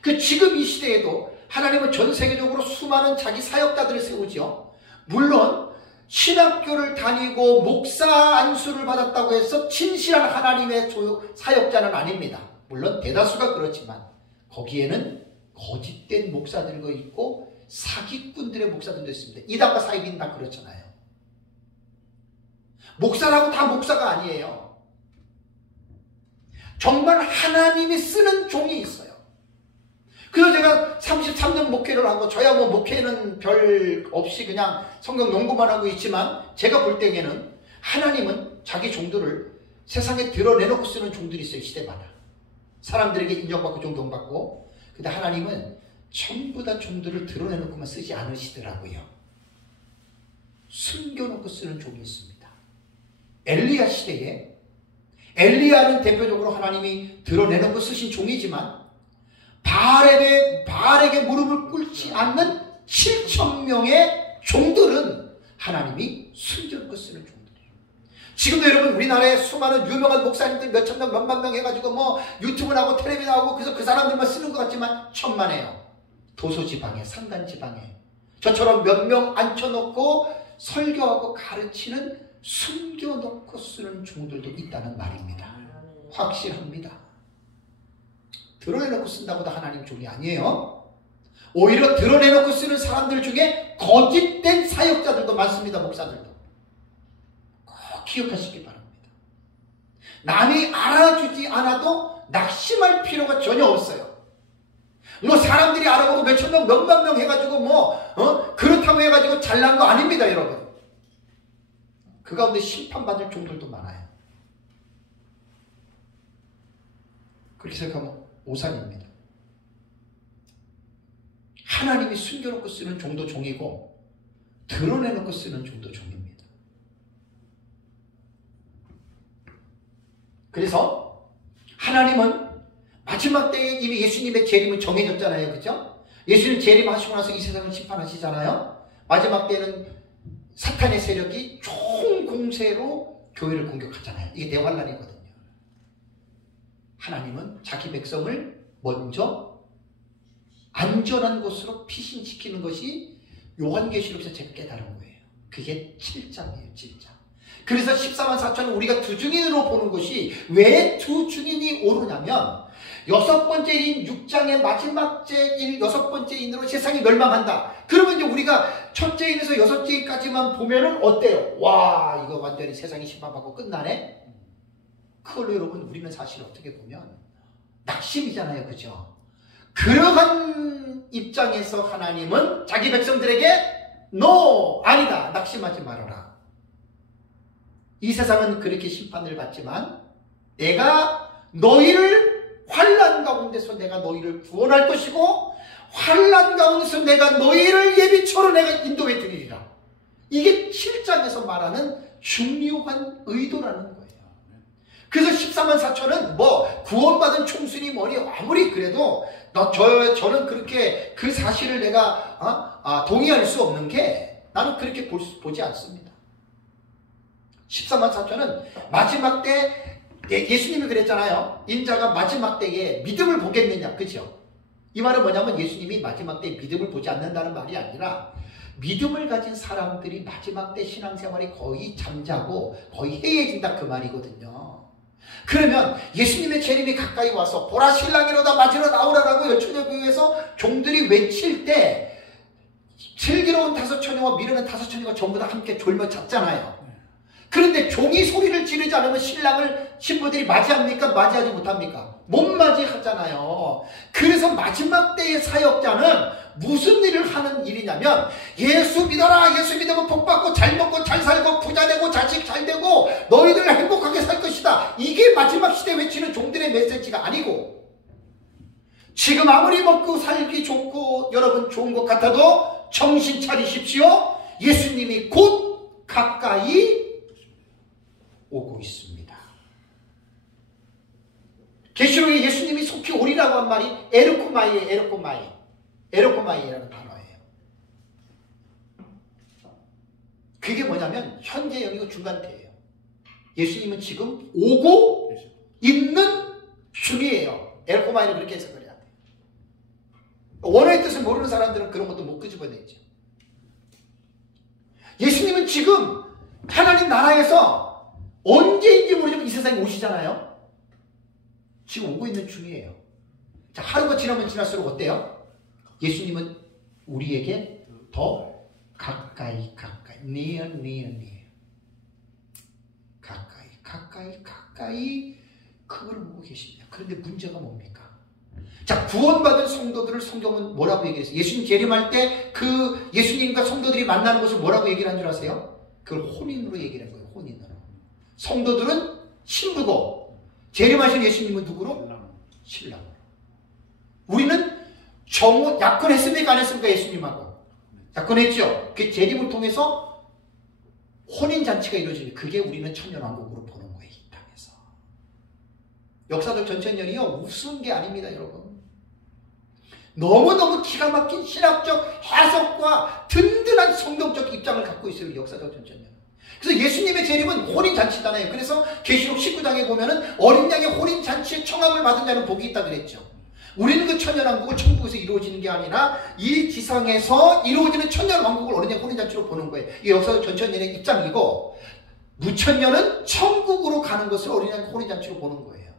그 지금 이 시대에도 하나님은 전 세계적으로 수많은 자기 사역자들을 세우죠. 물론 신학교를 다니고 목사 안수를 받았다고 해서 진실한 하나님의 사역자는 아닙니다. 물론 대다수가 그렇지만 거기에는 거짓된 목사들도 있고 사기꾼들의 목사들도 있습니다. 이단과 사이비는 다 그렇잖아요. 목사라고 다 목사가 아니에요. 정말 하나님이 쓰는 종이 있어요. 그래서 제가 33년 목회를 하고 저야 뭐 목회는 별 없이 그냥 성경 연구만 하고 있지만 제가 볼 때에는 하나님은 자기 종들을 세상에 드러내놓고 쓰는 종들이 있어요. 시대마다. 사람들에게 인정받고 존경받고. 근데 하나님은 전부 다 종들을 드러내놓고만 쓰지 않으시더라고요. 숨겨놓고 쓰는 종이 있습니다. 엘리야 시대에 엘리야는 대표적으로 하나님이 드러내놓고 쓰신 종이지만 바알에게 무릎을 꿇지 않는 7,000명의 종들은 하나님이 숨겨놓고 쓰는 종들이에요. 지금도 여러분 우리나라에 수많은 유명한 목사님들 몇천 명 몇만 명 해가지고 뭐 유튜브 나오고 텔레비전 나오고 그래서 그 사람들만 쓰는 것 같지만 천만에요. 도소지방에 산간지방에 저처럼 몇 명 앉혀놓고 설교하고 가르치는 숨겨놓고 쓰는 종들도 있다는 말입니다. 확실합니다. 드러내놓고 쓴다고도 하나님 종이 아니에요. 오히려 드러내놓고 쓰는 사람들 중에 거짓된 사역자들도 많습니다. 목사들도. 꼭 기억하시기 바랍니다. 남이 알아주지 않아도 낙심할 필요가 전혀 없어요. 뭐 사람들이 알아보고 몇천 명 몇만 명 해가지고 그렇다고 해가지고 잘난 거 아닙니다. 여러분. 그 가운데 심판받을 종들도 많아요. 그렇게 생각하면 오산입니다. 하나님이 숨겨놓고 쓰는 종도 종이고 드러내놓고 쓰는 종도 종입니다. 그래서 하나님은 마지막 때에 이미 예수님의 재림은 정해졌잖아요. 그죠? 예수님 재림하시고 나서 이 세상을 심판하시잖아요. 마지막 때는 사탄의 세력이 총공세로 교회를 공격하잖아요. 이게 대환란이거든요. 하나님은 자기 백성을 먼저 안전한 곳으로 피신시키는 것이 요한계시록에서 제가 깨달은 거예요. 그게 7장이에요. 7장. 그래서 14만 4천은 우리가 두 증인으로 보는 것이 왜 두 증인이 오르냐면 여섯 번째인 6장의 마지막 제인 여섯 번째인으로 세상이 멸망한다. 그러면 이제 우리가 첫째인에서 여섯째인까지만 보면은 어때요? 와, 이거 완전히 세상이 심판받고 끝나네? 그걸로 여러분 우리는 사실 어떻게 보면 낙심이잖아요. 그죠? 그러한 입장에서 하나님은 자기 백성들에게 No! 아니다. 낙심하지 말아라. 이 세상은 그렇게 심판을 받지만 내가 너희를 환난 가운데서 내가 너희를 구원할 것이고 환난 가운데서 내가 너희를 예비처로 내가 인도해 드리리라. 이게 7장에서 말하는 중요한 의도라는 거예요. 그래서 14만 4천은 뭐 구원받은 총순이 뭐니 아무리 그래도 저는 그렇게 그 사실을 내가 동의할 수 없는 게 나는 그렇게 보지 않습니다. 14만 4천은 마지막 때 예수님이 그랬잖아요. 인자가 마지막 때에 믿음을 보겠느냐. 그죠? 이 말은 뭐냐면 예수님이 마지막 때에 믿음을 보지 않는다는 말이 아니라 믿음을 가진 사람들이 마지막 때 신앙생활이 거의 잠자고 거의 해이해진다 그 말이거든요. 그러면 예수님의 재림이 가까이 와서 보라 신랑이로다 맞으러 나오라라고 여천여교회에서 종들이 외칠 때 슬기로운 다섯 처녀와 미련한 다섯 처녀가 전부 다 함께 졸며 잤잖아요. 그런데 종이 소리를 지르지 않으면 신부들이 맞이합니까? 맞이하지 못합니까? 못 맞이하잖아요. 그래서 마지막 때의 사역자는 무슨 일을 하는 일이냐면 예수 믿어라. 예수 믿으면 복받고 잘 먹고 잘 살고 부자 되고 자식 잘 되고 너희들 행복하게 살 것이다. 이게 마지막 시대 외치는 종들의 메시지가 아니고 지금 아무리 먹고 살기 좋고 여러분 좋은 것 같아도 정신 차리십시오. 예수님이 곧 가까이 오고 있습니다. 계시록에 예수님이 속히 오리라고 한 말이 에르코마이에요. 에르코마이라는 단어예요. 그게 뭐냐면 현재형이고 중간태예요. 예수님은 지금 오고 있는 중이에요. 에르코마이는 그렇게 해석을 해야 돼요. 원어의 뜻을 모르는 사람들은 그런 것도 못 끄집어내죠. 예수님은 지금 하나님 나라에서 언제인지 모르지만 이 세상에 오시잖아요. 지금 오고 있는 중이에요. 자, 하루가 지나면 지날수록 어때요? 예수님은 우리에게 더 가까이 near 가까이 그걸 보고 계십니다. 그런데 문제가 뭡니까? 자, 구원받은 성도들을 성경은 뭐라고 얘기했어요? 예수님 재림할 때 그 예수님과 성도들이 만나는 것을 뭐라고 얘기를 한 줄 아세요? 그걸 혼인으로 얘기를 한 거예요. 혼인으로. 성도들은 신부고 재림하신 예수님은 누구로? 신랑으로. 우리는 약혼했습니까? 안 했습니까? 예수님하고. 약혼했죠. 그 재림을 통해서 혼인잔치가 이루어지는 그게 우리는 천년왕국으로 보는 거예요. 이 땅에서. 역사적 전천년이요. 우스운 게 아닙니다. 여러분. 너무너무 기가 막힌 신학적 해석과 든든한 성경적 입장을 갖고 있어요. 역사적 전천년. 그래서 예수님의 재림은 혼인잔치잖아요. 그래서 계시록 19장에 보면은 어린 양의 혼인잔치에 청함을 받은 자는 복이 있다 그랬죠. 우리는 그 천년왕국을 천국에서 이루어지는 게 아니라 이 지상에서 이루어지는 천년왕국을 어린 양 혼인잔치로 보는 거예요. 이게 역사적 전천년의 입장이고 무천년은 천국으로 가는 것을 어린 양 혼인잔치로 보는 거예요.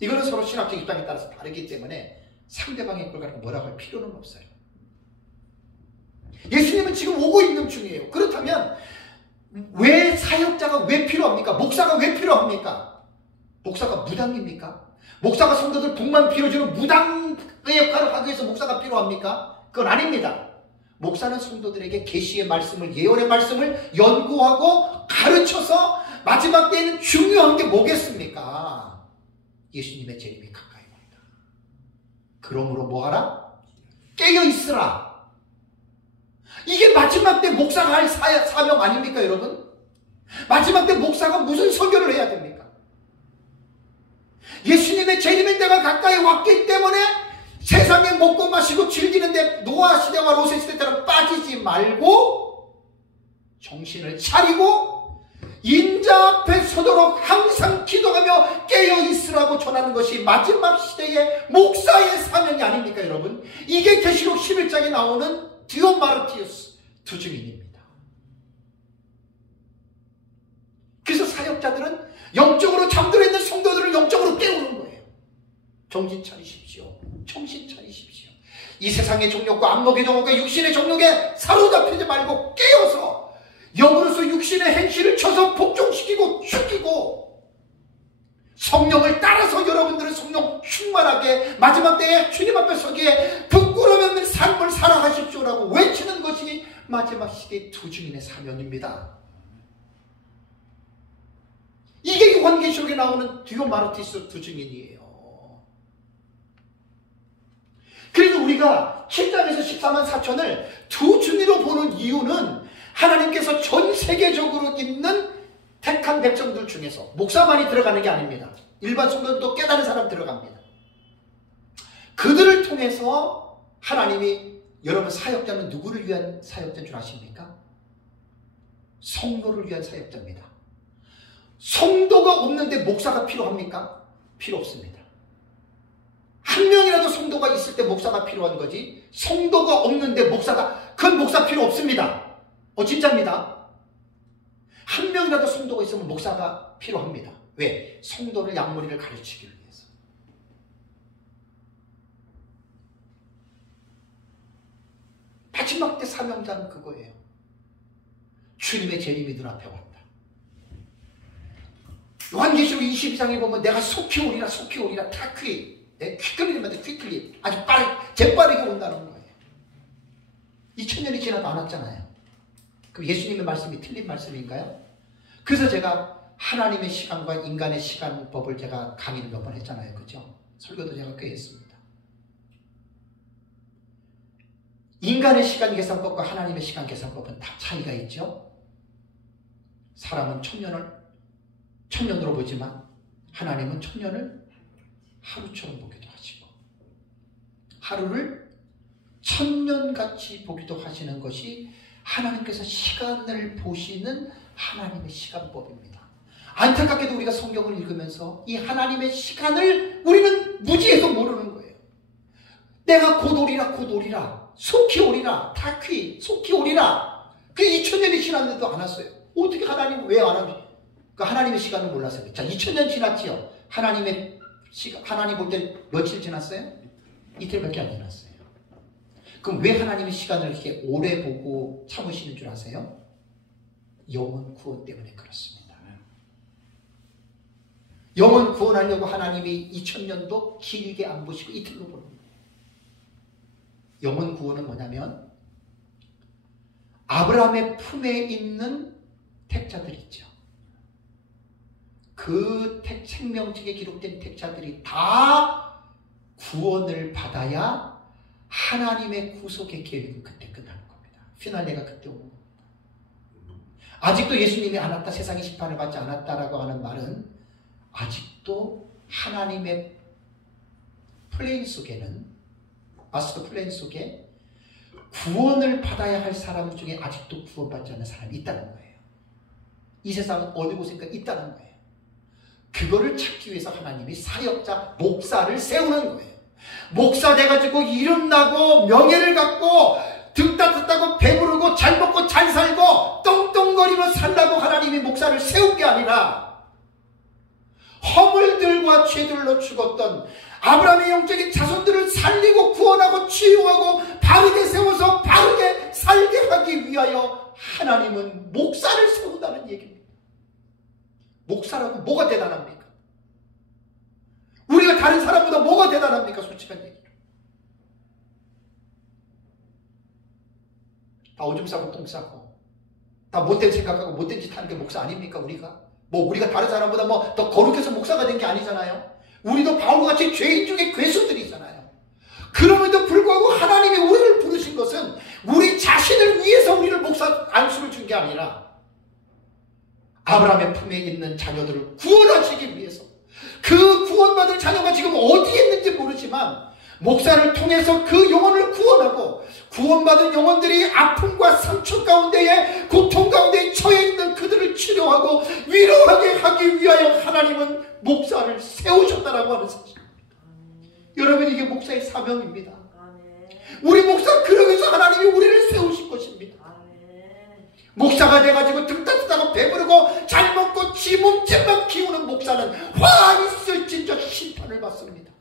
이거는 서로 신학적 입장에 따라서 다르기 때문에 상대방의 걸 갖고 뭐라고 할 필요는 없어요. 예수님은 지금 오고 있는 중이에요. 그렇다면 왜 사역자가 왜 필요합니까? 목사가 왜 필요합니까? 목사가 무당입니까? 목사가 성도들 복만 빌어주는 무당의 역할을 하기 위해서 목사가 필요합니까? 그건 아닙니다. 목사는 성도들에게 계시의 말씀을, 예언의 말씀을 연구하고 가르쳐서 마지막 때에는 중요한 게 뭐겠습니까? 예수님의 재림이 가까이 온다. 그러므로 뭐하라? 깨어있으라. 이게 마지막 때 목사가 할 사명 아닙니까, 여러분? 마지막 때 목사가 무슨 설교를 해야 됩니까? 예수님의 재림의 때가 가까이 왔기 때문에 세상에 먹고 마시고 즐기는데 노아 시대와 롯의 시대처럼 빠지지 말고 정신을 차리고 인자 앞에 서도록 항상 기도하며 깨어있으라고 전하는 것이 마지막 시대의 목사의 사명이 아닙니까, 여러분? 이게 계시록 11장에 나오는 디오마르티우스 두 증인입니다. 그래서 사역자들은 영적으로 잠들어 있는 성도들을 영적으로 깨우는 거예요. 정신 차리십시오. 정신 차리십시오. 이 세상의 정욕과 안목의 정욕과 육신의 정욕에 사로잡히지 말고 깨어서 영으로서 육신의 행실을 쳐서 복종시키고 죽이고 성령을 따라서 여러분들은 성령 충만하게 마지막 때에 주님 앞에 서기에 부끄러움 없는 삶을 살아가십시오라고 외치는 것이 마지막 시대의 두 증인의 사명입니다. 이게 요한계시록에 나오는 디오마르티스 두 증인이에요. 그래서 우리가 7장에서 14만 4천을 두 증인으로 보는 이유는 하나님께서 전 세계적으로 있는 택한 백성들 중에서 목사만이 들어가는 게 아닙니다. 일반 성도들도 깨달은 사람 들어갑니다. 그들을 통해서 하나님이 여러분 사역자는 누구를 위한 사역자인 줄 아십니까? 성도를 위한 사역자입니다. 성도가 없는데 목사가 필요합니까? 필요 없습니다. 한 명이라도 성도가 있을 때 목사가 필요한 거지 성도가 없는데 그건 목사 필요 없습니다. 진짜입니다. 한 명이라도 성도가 있으면 목사가 필요합니다. 왜? 성도를 양머리를 가르치기 위해서. 마지막 때 사명자는 그거예요. 주님의 재림이 눈앞에 왔다. 요한계시록 22장에 보면 내가 속히 오리라 퀴클리 아주 재빠르게 온다는 거예요. 2000년이 지나도 안 왔잖아요. 그럼 예수님의 말씀이 틀린 말씀인가요? 그래서 제가 하나님의 시간과 인간의 시간법을 제가 강의를 몇 번 했잖아요. 그죠? 설교도 제가 꽤 했습니다. 인간의 시간 계산법과 하나님의 시간 계산법은 다 차이가 있죠. 사람은 천년으로 보지만 하나님은 천년을 하루처럼 보기도 하시고 하루를 천년같이 보기도 하시는 것이 하나님께서 시간을 보시는 하나님의 시간법입니다. 안타깝게도 우리가 성경을 읽으면서 이 하나님의 시간을 우리는 무지해서 모르는 거예요. 내가 곧 오리라 속히 오리라 다퀴 속히 오리라. 그 2000년이 지났는데도 안 왔어요. 어떻게 하나님 왜 안 하지? 그 하나님의 시간을 몰랐어요. 자, 2000년 지났지요. 하나님 볼 때 며칠 지났어요? 이틀밖에 안 지났어요. 그럼 왜 하나님의 시간을 이렇게 오래 보고 참으시는 줄 아세요? 영혼 구원 때문에 그렇습니다. 영혼 구원하려고 하나님이 2000년도 길게 안 보시고 이틀로 보는 거예요. 영혼 구원은 뭐냐면 아브라함의 품에 있는 택자들 있죠. 그 생명책에 기록된 택자들이 다 구원을 받아야 하나님의 구속의 계획은 그때 끝나는 겁니다. 피날레가 그때 오는 겁니다. 아직도 예수님이 안 왔다, 세상이 심판을 받지 않았다라고 하는 말은 아직도 하나님의 플레인 속에는, 마스터 플레인 속에 구원을 받아야 할 사람 중에 아직도 구원받지 않는 사람이 있다는 거예요. 이 세상은 어느 곳인가 있다는 거예요. 그거를 찾기 위해서 하나님이 사역자, 목사를 세우는 거예요. 목사 돼가지고 이름 나고 명예를 갖고 등 따뜻하고 배부르고 잘 먹고 잘 살고 떵떵거리며 살라고 하나님이 목사를 세운 게 아니라 허물들과 죄들로 죽었던 아브라함의 영적인 자손들을 살리고 구원하고 치유하고 바르게 세워서 바르게 살게 하기 위하여 하나님은 목사를 세운다는 얘기입니다. 목사라고 뭐가 대단합니까? 우리가 다른 사람보다 뭐가 대단합니까? 솔직한 얘기로. 다 오줌 싸고 똥 싸고 다 못된 생각하고 못된 짓 하는 게 목사 아닙니까? 우리가 다른 사람보다 더 거룩해서 목사가 된 게 아니잖아요. 우리도 바울과 같이 죄인 중에 괴수들이잖아요. 그럼에도 불구하고 하나님이 우리를 부르신 것은 우리 자신을 위해서 우리를 목사 안수를 준 게 아니라 아브라함의 품에 있는 자녀들을 구원하시기 위해서, 그 구원받을 자녀가 지금 어디에 있는지 모르지만 목사를 통해서 그 영혼을 구원하고 구원받은 영혼들이 아픔과 상처 가운데에 고통 가운데 처해 있는 그들을 치료하고 위로하게 하기 위하여 하나님은 목사를 세우셨다라고 하는 사실. 여러분, 이게 목사의 사명입니다. 우리 목사, 그러면서 하나님이 우리를 세우신 것입니다. 목사가 돼가지고 등 따뜻하고 배부르고 잘 먹고 지 몸집만 키우는 목사는 화 있을 진짜 심판을 받습니다.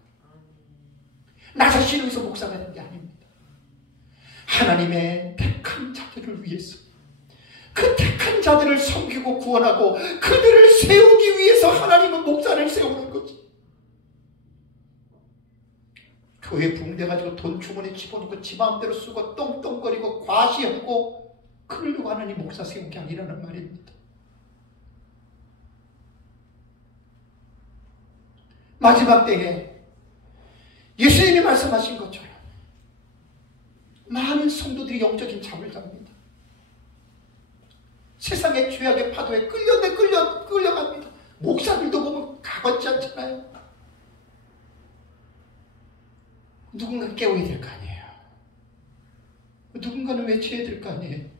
나 자신을 위해서 목사가 된 게 아닙니다. 하나님의 택한 자들을 위해서, 그 택한 자들을 섬기고 구원하고 그들을 세우기 위해서 하나님은 목사를 세우는 거지. 교회 붕대가지고 돈 주머니에 집어넣고 지 마음대로 쓰고 떵떵거리고 과시하고 그러려고 하나님 목사 세운 게 아니라는 말입니다. 마지막 때에 예수님이 말씀하신 것처럼 많은 성도들이 영적인 잠을 잡니다. 세상의 죄악의 파도에 끌려갑니다. 목사들도 보면 가관지 않잖아요. 누군가 깨워야 될 거 아니에요. 누군가는 외쳐야 될 거 아니에요.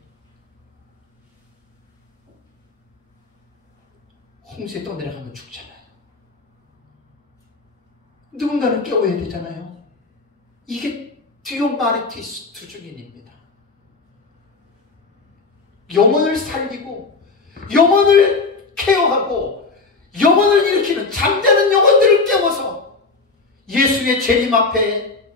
홍수에 떠내려가면 죽잖아요. 누군가는 깨워야 되잖아요. 이게 디오마르티스 두중인입니다. 영혼을 살리고 영혼을 케어하고 영혼을 일으키는 잠자는 영혼들을 깨워서 예수의 재림 앞에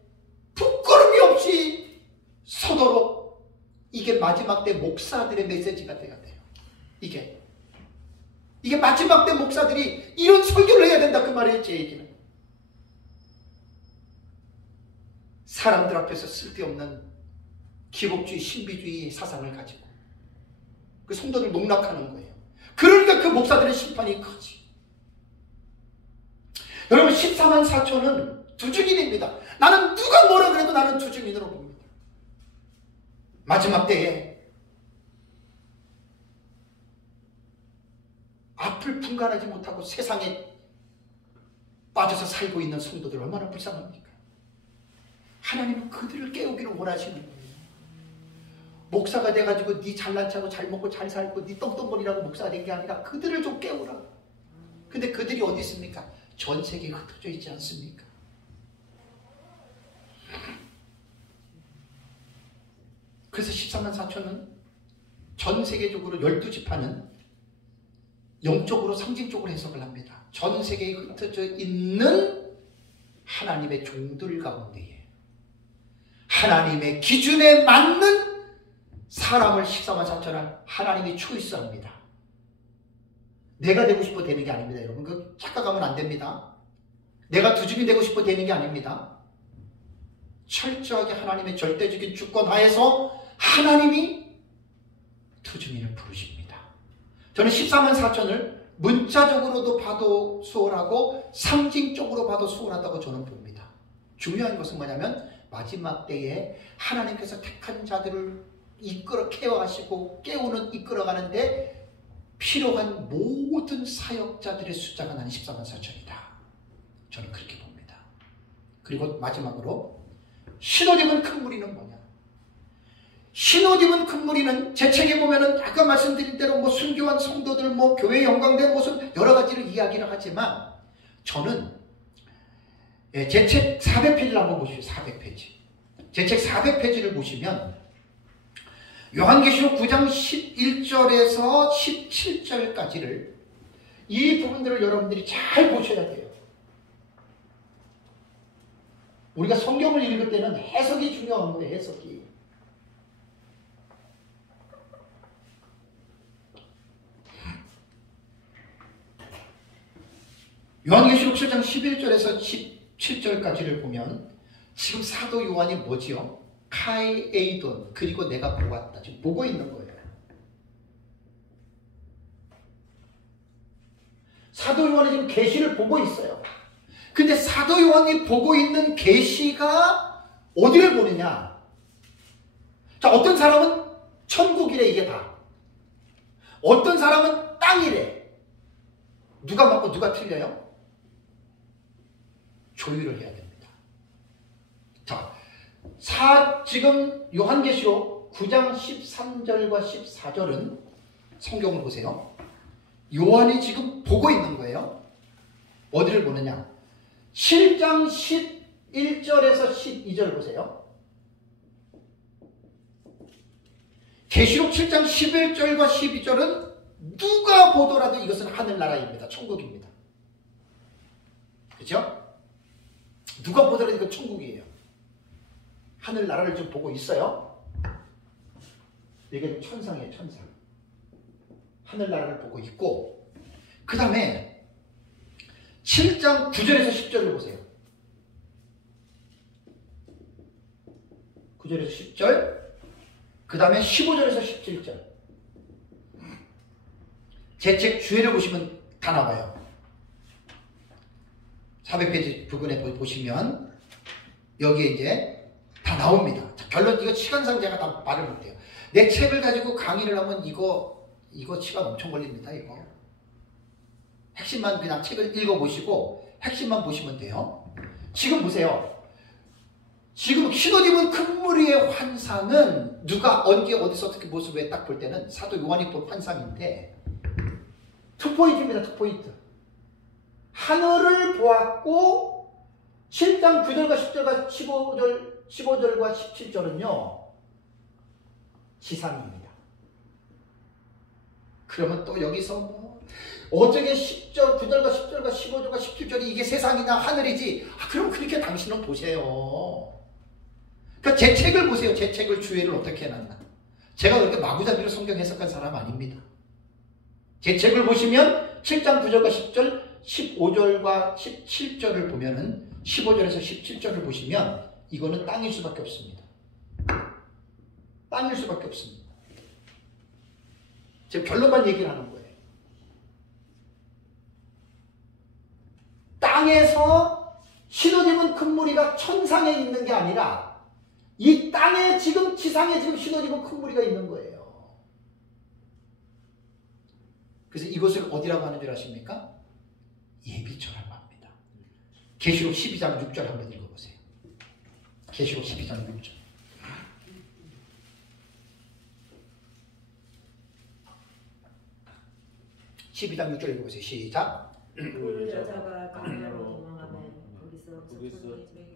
부끄러움이 없이 서도록, 이게 마지막 때 목사들의 메시지가 돼야 돼요. 이게 마지막 때 목사들이 이런 설교를 해야 된다, 그 말이에요. 제 얘기는 사람들 앞에서 쓸데없는 기복주의, 신비주의 사상을 가지고 그 성도들 농락하는 거예요. 그러니까 그 목사들의 심판이 크지. 여러분, 14만 4천은 두중인입니다. 나는 누가 뭐라 그래도 나는 두중인으로 봅니다. 마지막 때에 앞을 분간하지 못하고 세상에 빠져서 살고 있는 성도들 얼마나 불쌍합니까? 하나님은 그들을 깨우기를 원하시는 거예요. 목사가 돼가지고 네 잘난 척하고 잘 먹고 잘 살고 네 똥똥거리라고 목사가 된 게 아니라 그들을 좀 깨우라. 근데 그들이 어디 있습니까? 전 세계에 흩어져 있지 않습니까? 그래서 14만 4천은 전 세계적으로 12지파는 영적으로 상징적으로 해석을 합니다. 전 세계에 흩어져 있는 하나님의 종들 가운데에 하나님의 기준에 맞는 사람을 14만 4천을 하나님이 초이스합니다. 내가 되고 싶어 되는 게 아닙니다. 여러분, 그 착각하면 안 됩니다. 내가 두중이 되고 싶어 되는 게 아닙니다. 철저하게 하나님의 절대적인 주권 하에서 하나님이 두중인을 부르십니다. 저는 14만 4천을 문자적으로도 봐도 수월하고 상징적으로 봐도 수월하다고 저는 봅니다. 중요한 것은 뭐냐면 마지막 때에 하나님께서 택한 자들을 이끌어 케어하시고 깨우는 이끌어가는데 필요한 모든 사역자들의 숫자가 나는 14만 4천이다. 저는 그렇게 봅니다. 그리고 마지막으로 신호님은 큰 무리는 뭐냐? 신호님은 큰 무리는 제 책에 보면은 아까 말씀드린 대로 뭐 순교한 성도들 뭐 교회 영광된 모습 여러 가지를 이야기를 하지만 저는 제 책 400페이지를 한번 보시죠. 400페이지. 제 책 400페이지를 보시면 요한계시록 9장 11절에서 17절까지를 이 부분들을 여러분들이 잘 보셔야 돼요. 우리가 성경을 읽을 때는 해석이 중요한 거예요. 해석이. 요한계시록 7장 11절에서 17절까지를 보면 지금 사도 요한이 뭐지요? 카이에이돈 그리고 내가 보았다. 지금 보고 있는 거예요. 사도 요한이 지금 계시를 보고 있어요. 근데 사도 요한이 보고 있는 계시가 어디를 보느냐? 자, 어떤 사람은 천국이래 이게 다. 어떤 사람은 땅이래. 누가 맞고 누가 틀려요? 조율을 해야 됩니다. 자, 지금 요한계시록 9장 13절과 14절은 성경을 보세요. 요한이 지금 보고 있는 거예요. 어디를 보느냐? 7장 11절에서 12절 보세요. 계시록 7장 11절과 12절은 누가 보더라도 이것은 하늘나라입니다. 천국입니다. 그렇죠? 누가 보더라도 이건 천국이에요. 하늘나라를 좀 보고 있어요. 이게 천상이에요. 천상. 하늘나라를 보고 있고 그 다음에 7장 9절에서 10절을 보세요. 9절에서 10절 그 다음에 15절에서 17절 제 책 주해를 보시면 다 나와요. 400페이지 부분에 보시면 여기에 이제 다 나옵니다. 자, 결론 이거 시간상 제가 다 말을 못해요. 내 책을 가지고 강의를 하면 이거 시간 엄청 걸립니다. 이거 핵심만 그냥 책을 읽어보시고 핵심만 보시면 돼요. 지금 보세요. 지금 신호님은 큰 무리의 환상은 누가 언제 어디서 어떻게 모습에 딱 볼 때는 사도 요한이 본 환상인데 투포인트입니다. 투포인트. 하늘을 보았고 7장 9절과 10절과 15절과 17절은요 지상입니다. 그러면 또 여기서 뭐 어떻게 10절, 9절과 10절과 15절과 17절이 이게 세상이나 하늘이지? 그럼 그렇게 당신은 보세요. 그러니까 제 책을 보세요. 제 책을 주해를 어떻게 해놨나. 제가 그렇게 마구잡이로 성경 해석한 사람 아닙니다. 제 책을 보시면 7장 9절과 10절, 15절과 17절을 보면은 15절에서 17절을 보시면 이거는 땅일 수밖에 없습니다. 땅일 수밖에 없습니다. 지금 결론만 얘기를 하는 거예요. 땅에서 신호님은 큰 무리가 천상에 있는 게 아니라 이 이 땅에 지금 지상에 지금 신어지고 큰 무리가 있는 거예요. 그래서 이것을 어디라고 하는 줄 아십니까? 예비처라고 합니다. 계시록 12장 6절 한번 읽어보세요. 계시록 12장 6절. (12장 6절) 읽어보세요. 시작. 그 여자가 광야로 도망하면 거기서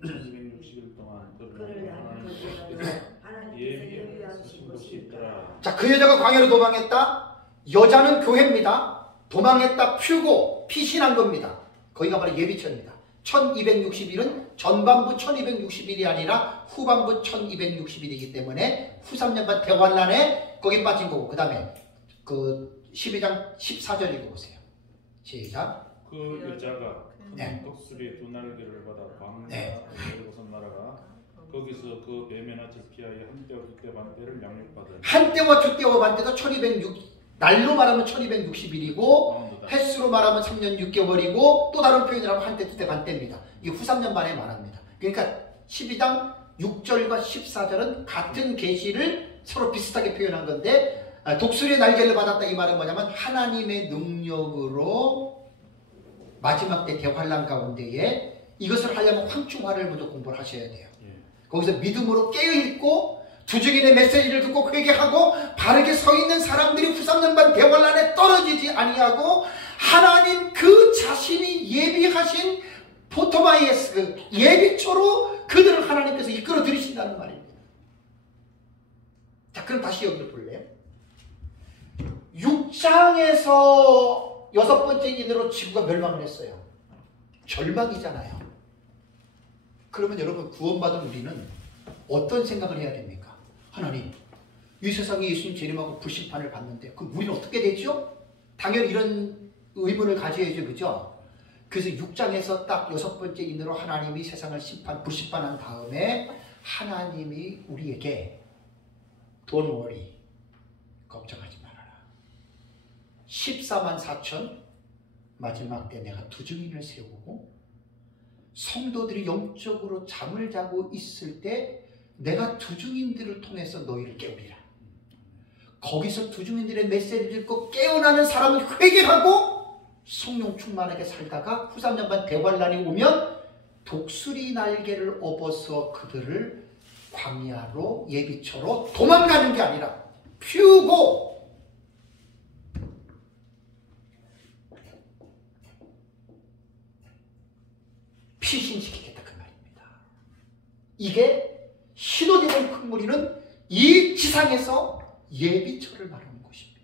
1260일 동안 그를 향해 거주하여 하나님께서 예비하신 것이 있더라. 자, 그 여자가 광야로 도망했다. 여자는 교회입니다. 도망했다. 퓨고 피신한 겁니다. 거기가 바로 예비처입니다. 1260일은 전반부 1260일이 아니라 후반부 1260일이기 때문에 후삼년반 대환란에 거기 빠진 거고, 그 다음에 그 12장 14절 읽어보세요. 시작. 그 여자가 네. 독수리의 두 날개를 받아 광야로 네. 내려고선 날아가 거기서 그 매면아치 피하여 한때와 두때 반때를 양육받은 한때와 두때와 반때도 1206 날로 말하면 1260일이고 횟수로 말하면 3년 6개월이고 또 다른 표현이라고 한때 두때 반때입니다. 이게 후 3년 만에 말합니다. 그러니까 12장 6절과 14절은 같은 계시를 서로 비슷하게 표현한 건데, 독수리의 날개를 받았다 이 말은 뭐냐면 하나님의 능력으로 마지막 때 대환란 가운데에 이것을 하려면 황충화를 먼저 공부를 하셔야 돼요. 거기서 믿음으로 깨어있고 두증인의 메시지를 듣고 회개하고 바르게 서 있는 사람들이 후 3년반 대환란에 떨어지지 아니하고 하나님 그 자신이 예비하신 포토마이에스 그 예비초로 그들을 하나님께서 이끌어 들이신다는 말입니다. 자, 그럼 다시 여기를 볼래요? 6장에서 6번째 인으로 지구가 멸망을 했어요. 절망이잖아요. 그러면 여러분, 구원받은 우리는 어떤 생각을 해야 됩니까? 하나님, 이 세상에 예수님 재림하고 불심판을 받는데 그럼 우리는 어떻게 되죠? 당연히 이런 의문을 가져야죠. 그죠? 그래서 6장에서 딱 6번째 인으로 하나님이 세상을 불심판한 다음에 하나님이 우리에게 Don't worry, 걱정하지 말아라. 14만 4천 마지막 때 내가 두 증인을 세우고 성도들이 영적으로 잠을 자고 있을 때 내가 두 증인들을 통해서 너희를 깨우리라. 거기서 두 증인들의 메시지를 듣고 깨어나는 사람은 회개하고 성령 충만하게 살다가 후 3년반 대환란이 오면 독수리 날개를 업어서 그들을 광야로 예비처로 도망가는 게 아니라 피우고 피신시키겠다 그 말입니다. 이게 신호되는 큰 무리는 이 지상에서 예비처를 말하는 것입니다.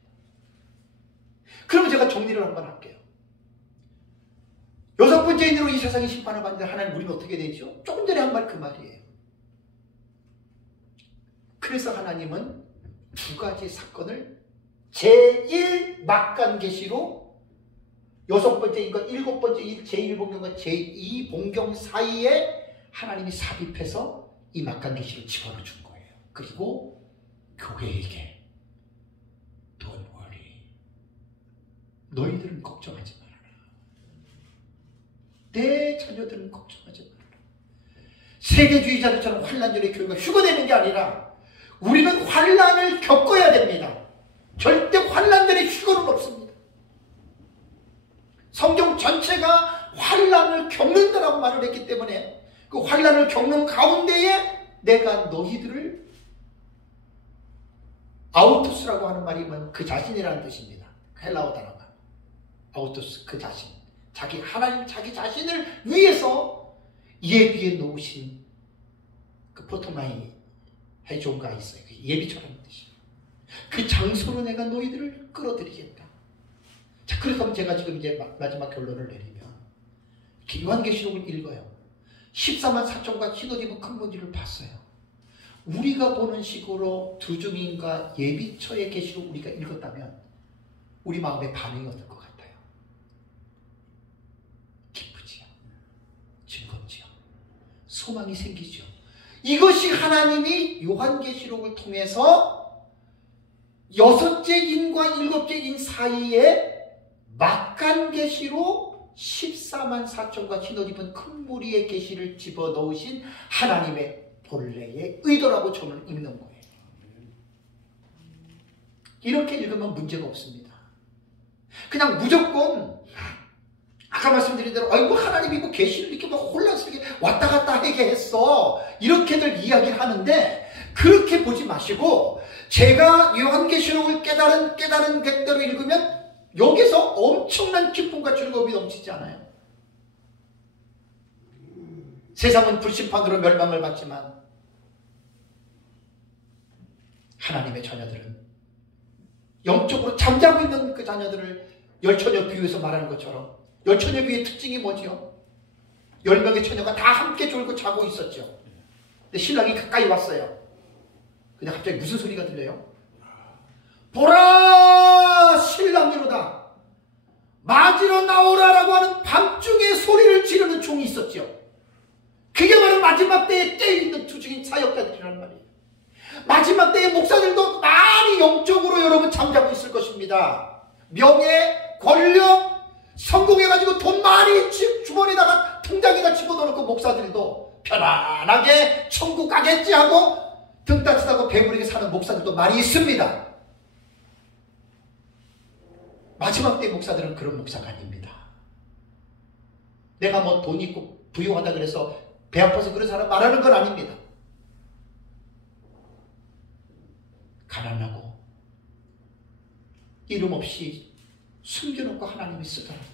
그러면 제가 정리를 한번 할게요. 6번째 인으로 이 세상에 심판을 받는데 하나님 우리는 어떻게 되죠? 조금 전에 한 말 그 말이에요. 그래서 하나님은 두 가지 사건을 제1 막간 계시로 6번째인가 7번째 제1봉경과 제2봉경 사이에 하나님이 삽입해서 이 막간 계시를 집어넣어 준 거예요. 그리고 교회에게 Don't worry, 너희들은 걱정하지 말아라. 내 자녀들은 걱정하지 말아라. 세계주의자들처럼 환란절에 교회가 휴거되는 게 아니라 우리는 환란을 겪어야 됩니다. 절대 환란들의 휴거는 없습니다. 성경 전체가 환란을 겪는다라고 말을 했기 때문에 그 환란을 겪는 가운데에 내가 너희들을 아우토스라고 하는 말이 그 자신이라는 뜻입니다. 헬라어 단어가 아우토스, 그 자신, 자기 하나님 자기 자신을 위해서 예비해 놓으신 그 포토마이 해종가 있어요. 예비처라는 뜻이에요. 그 장소로 내가 너희들을 끌어들이겠다. 자, 그래서 제가 지금 이제 마지막 결론을 내리면 요한계시록을 읽어요. 14만 4천과 신호집은 큰 문제를 봤어요. 우리가 보는 식으로 두중인과 예비처의 계시록 우리가 읽었다면 우리 마음에 반응이 어떨 것 같아요? 기쁘지요. 즐겁지요. 소망이 생기죠. 이것이 하나님이 요한계시록을 통해서 6째 인과 7째 인 사이에 막간 계시로 14만 4천과 신호집은 큰 무리의 계시를 집어넣으신 하나님의 본래의 의도라고 저는 읽는 거예요. 이렇게 읽으면 문제가 없습니다. 그냥 무조건 아까 말씀드린 대로 아이고 하나님이 뭐 계시를 이렇게 막 혼란스럽게 왔다 갔다 하게 했어 이렇게들 이야기를 하는데 그렇게 보지 마시고 제가 요한계시록을 깨달은 객대로 읽으면 여기서 엄청난 기쁨과 즐거움이 넘치지 않아요? 세상은 불심판으로 멸망을 받지만 하나님의 자녀들은 영적으로 잠자고 있는 그 자녀들을 열처녀 비유에서 말하는 것처럼 열처녀 비유의 특징이 뭐지요? 10명의 처녀가 다 함께 졸고 자고 있었죠. 근데 신랑이 가까이 왔어요. 근데 갑자기 무슨 소리가 들려요? 보라 신랑이로다 맞으러 나오라라고 하는 밤중에 소리를 지르는 종이 있었죠. 그게 바로 마지막 때에 떼있는 두 중인 사역자들이란 말이에요. 마지막 때의 목사들도 많이 영적으로 여러분 잠자고 있을 것입니다. 명예, 권력, 성공해가지고 돈 많이 주머니에다가 통장에다 집어넣어놓고 목사들도 편안하게 천국 가겠지 하고 등 따뜻하고 배부르게 사는 목사들도 많이 있습니다. 마지막 때 목사들은 그런 목사가 아닙니다. 내가 뭐 돈 있고 부유하다 그래서 배 아파서 그런 사람 말하는 건 아닙니다. 가난하고 이름 없이 숨겨놓고 하나님이 쓰더라도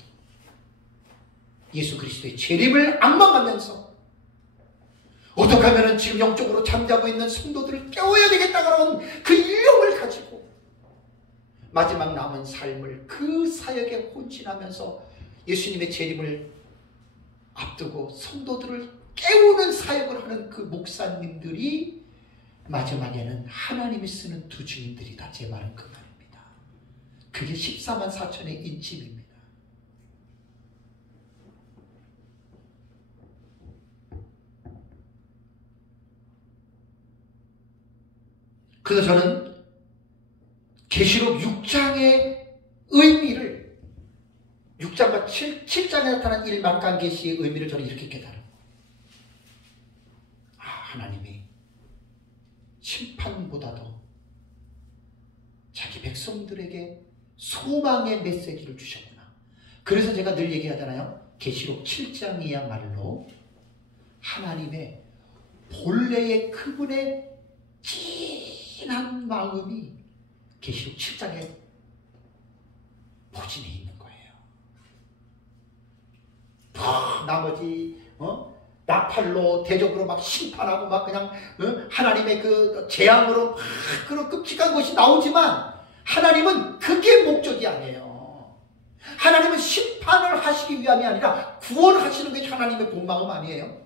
예수 그리스도의 재림을 앙망하면서 어떻게 하면 지금 영적으로 잠자고 있는 성도들을 깨워야 되겠다라는 그 일념을 가지고 마지막 남은 삶을 그 사역에 헌신하면서 예수님의 재림을 앞두고 성도들을 깨우는 사역을 하는 그 목사님들이 마지막에는 하나님이 쓰는 두 증인들이다. 제 말은 그 말입니다. 그게 14만 4천의 인침입니다. 그래서 저는 계시록 6장의 의미를 6장과 7장에 나타난 1만간 계시의 의미를 저는 이렇게 깨달아요. 하나님이 심판보다도 자기 백성들에게 소망의 메시지를 주셨구나. 그래서 제가 늘 얘기하잖아요. 계시록 7장이야말로 하나님의 본래의 그분의 진한 마음이 계시록 7장에 포진해 있는 거예요. 나머지 나팔로 대적으로 막 심판하고 막 그냥 하나님의 그 재앙으로 막 그런 끔찍한 것이 나오지만 하나님은 그게 목적이 아니에요. 하나님은 심판을 하시기 위함이 아니라 구원하시는 게 하나님의 본마음 아니에요.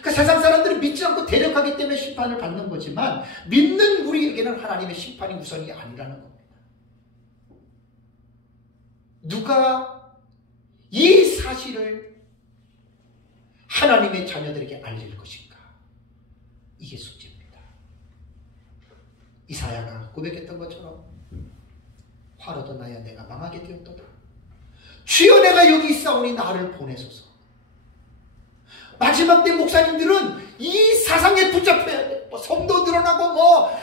그 세상 사람들은 믿지 않고 대적하기 때문에 심판을 받는 거지만 믿는 우리에게는 하나님의 심판이 우선이 아니라는 겁니다. 누가 이 사실을 하나님의 자녀들에게 알릴 것인가? 이게 숙제입니다. 이사야가 고백했던 것처럼 화로도 나야 내가 망하게 되었도다. 주여 내가 여기 있사오니 나를 보내소서. 마지막 때 목사님들은 이 사상에 붙잡혀야 돼. 성도 늘어나고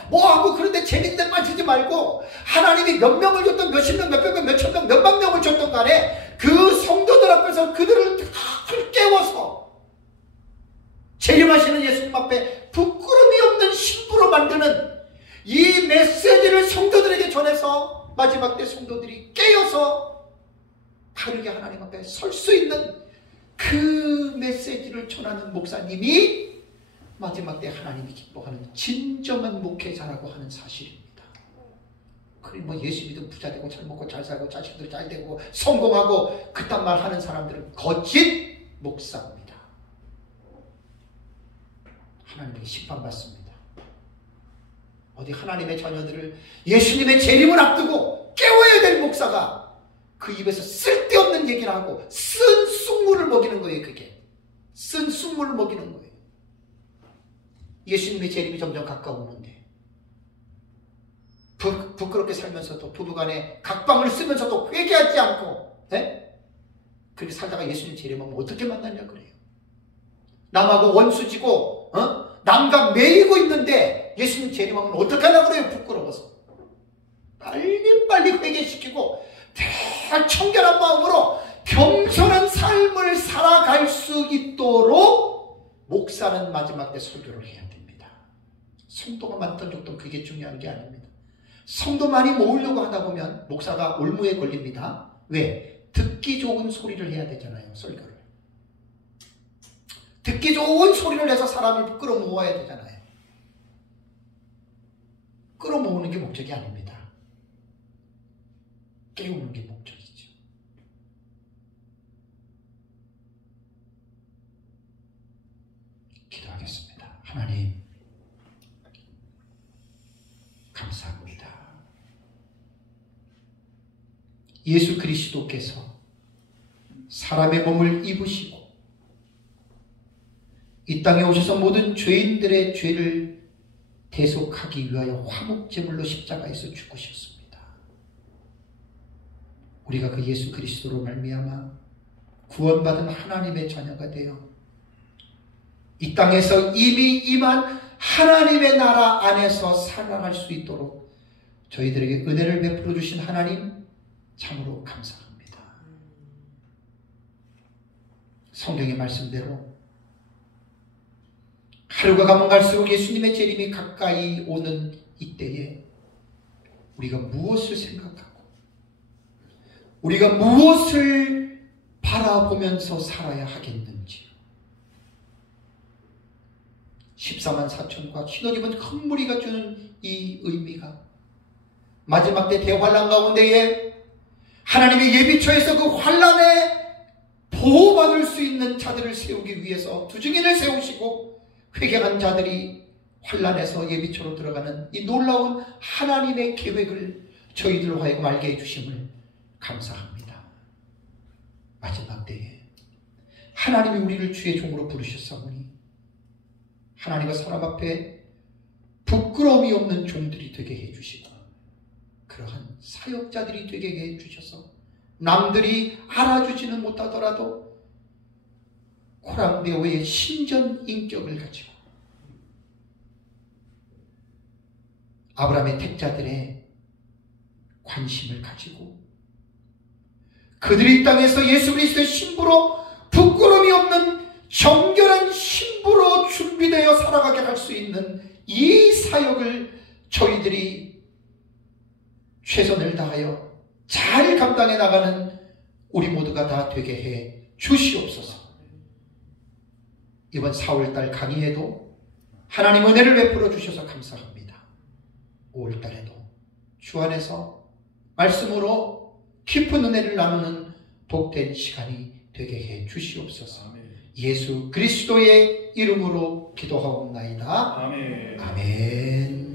뭐하고 그런데 재밌는 빠지지 말고 하나님이 몇 명을 줬던 몇십 명, 몇백 명, 몇천 명, 몇만 명을 줬던 간에 그 성도들 앞에서 그들을 다 깨워서 재림하시는 예수님 앞에 부끄러움이 없는 신부로 만드는 이 메시지를 성도들에게 전해서 마지막 때 성도들이 깨어서 바르게 하나님 앞에 설 수 있는 그 메시지를 전하는 목사님이 마지막 때 하나님이 기뻐하는 진정한 목회자라고 하는 사실입니다. 그리고 뭐 예수 믿으면 부자 되고 잘 먹고 잘 살고 자식들 잘 되고 성공하고 그딴 말 하는 사람들은 거짓 목사입니다. 하나님에게 심판받습니다. 어디 하나님의 자녀들을 예수님의 재림을 앞두고 깨워야 될 목사가 그 입에서 쓸데없는 얘기를 하고 쓴 쑥물을 먹이는 거예요. 그게 쓴 쑥물을 먹이는 거예요. 예수님의 재림이 점점 가까우는데 부끄럽게 살면서도 부부간에 각방을 쓰면서도 회개하지 않고 그렇게 살다가 예수님 재림하면 어떻게 만나냐 그래요. 남하고 원수지고 남과 매이고 있는데 예수님 재림하면 어떡하려고 그래요? 부끄러워서. 빨리빨리 회개시키고 대청결한 마음으로 겸손한 삶을 살아갈 수 있도록 목사는 마지막 때 설교를 해야 됩니다. 성도가 많던 적도 그게 중요한 게 아닙니다. 성도 많이 모으려고 하다 보면 목사가 올무에 걸립니다. 왜? 듣기 좋은 소리를 해야 되잖아요. 설교를. 듣기 좋은 소리를 해서 사람을 끌어모아야 되잖아요. 끌어모으는 게 목적이 아닙니다. 깨우는 게 목적이죠. 기도하겠습니다. 하나님, 감사합니다. 예수 그리스도께서 사람의 몸을 입으시고 이 땅에 오셔서 모든 죄인들의 죄를 대속하기 위하여 화목제물로 십자가에서 죽으셨습니다. 우리가 그 예수 그리스도로 말미암아 구원받은 하나님의 자녀가 되어 이 땅에서 이미 임한 하나님의 나라 안에서 살아갈 수 있도록 저희들에게 은혜를 베풀어 주신 하나님 참으로 감사합니다. 성경의 말씀대로 하루가 가면 갈수록 예수님의 재림이 가까이 오는 이때에 우리가 무엇을 생각하고 우리가 무엇을 바라보면서 살아야 하겠는지 14만 4천과 흰옷 입은 큰 무리가 주는 이 의미가 마지막 때 대환란 가운데에 하나님의 예비처에서 그 환란에 보호받을 수 있는 자들을 세우기 위해서 두 증인을 세우시고 회개한 자들이 환란에서 예비처로 들어가는 이 놀라운 하나님의 계획을 저희들로 하여금 알게 해주심을 감사합니다. 마지막 때에 하나님이 우리를 주의 종으로 부르셨사오니 하나님과 사람 앞에 부끄러움이 없는 종들이 되게 해주시고 그러한 사역자들이 되게 해주셔서 남들이 알아주지는 못하더라도 코랑데오의 신전 인격을 가지고 아브라함의 택자들의 관심을 가지고 그들이 이 땅에서 예수 그리스도의 신부로 부끄러움이 없는 정결한 신부로 준비되어 살아가게 할 수 있는 이 사역을 저희들이 최선을 다하여 잘 감당해 나가는 우리 모두가 다 되게 해 주시옵소서. 이번 4월달 강의에도 하나님 은혜를 베풀어 주셔서 감사합니다. 5월달에도 주 안에서 말씀으로 깊은 은혜를 나누는 복된 시간이 되게 해 주시옵소서. 예수 그리스도의 이름으로 기도하옵나이다. 아멘. 아멘.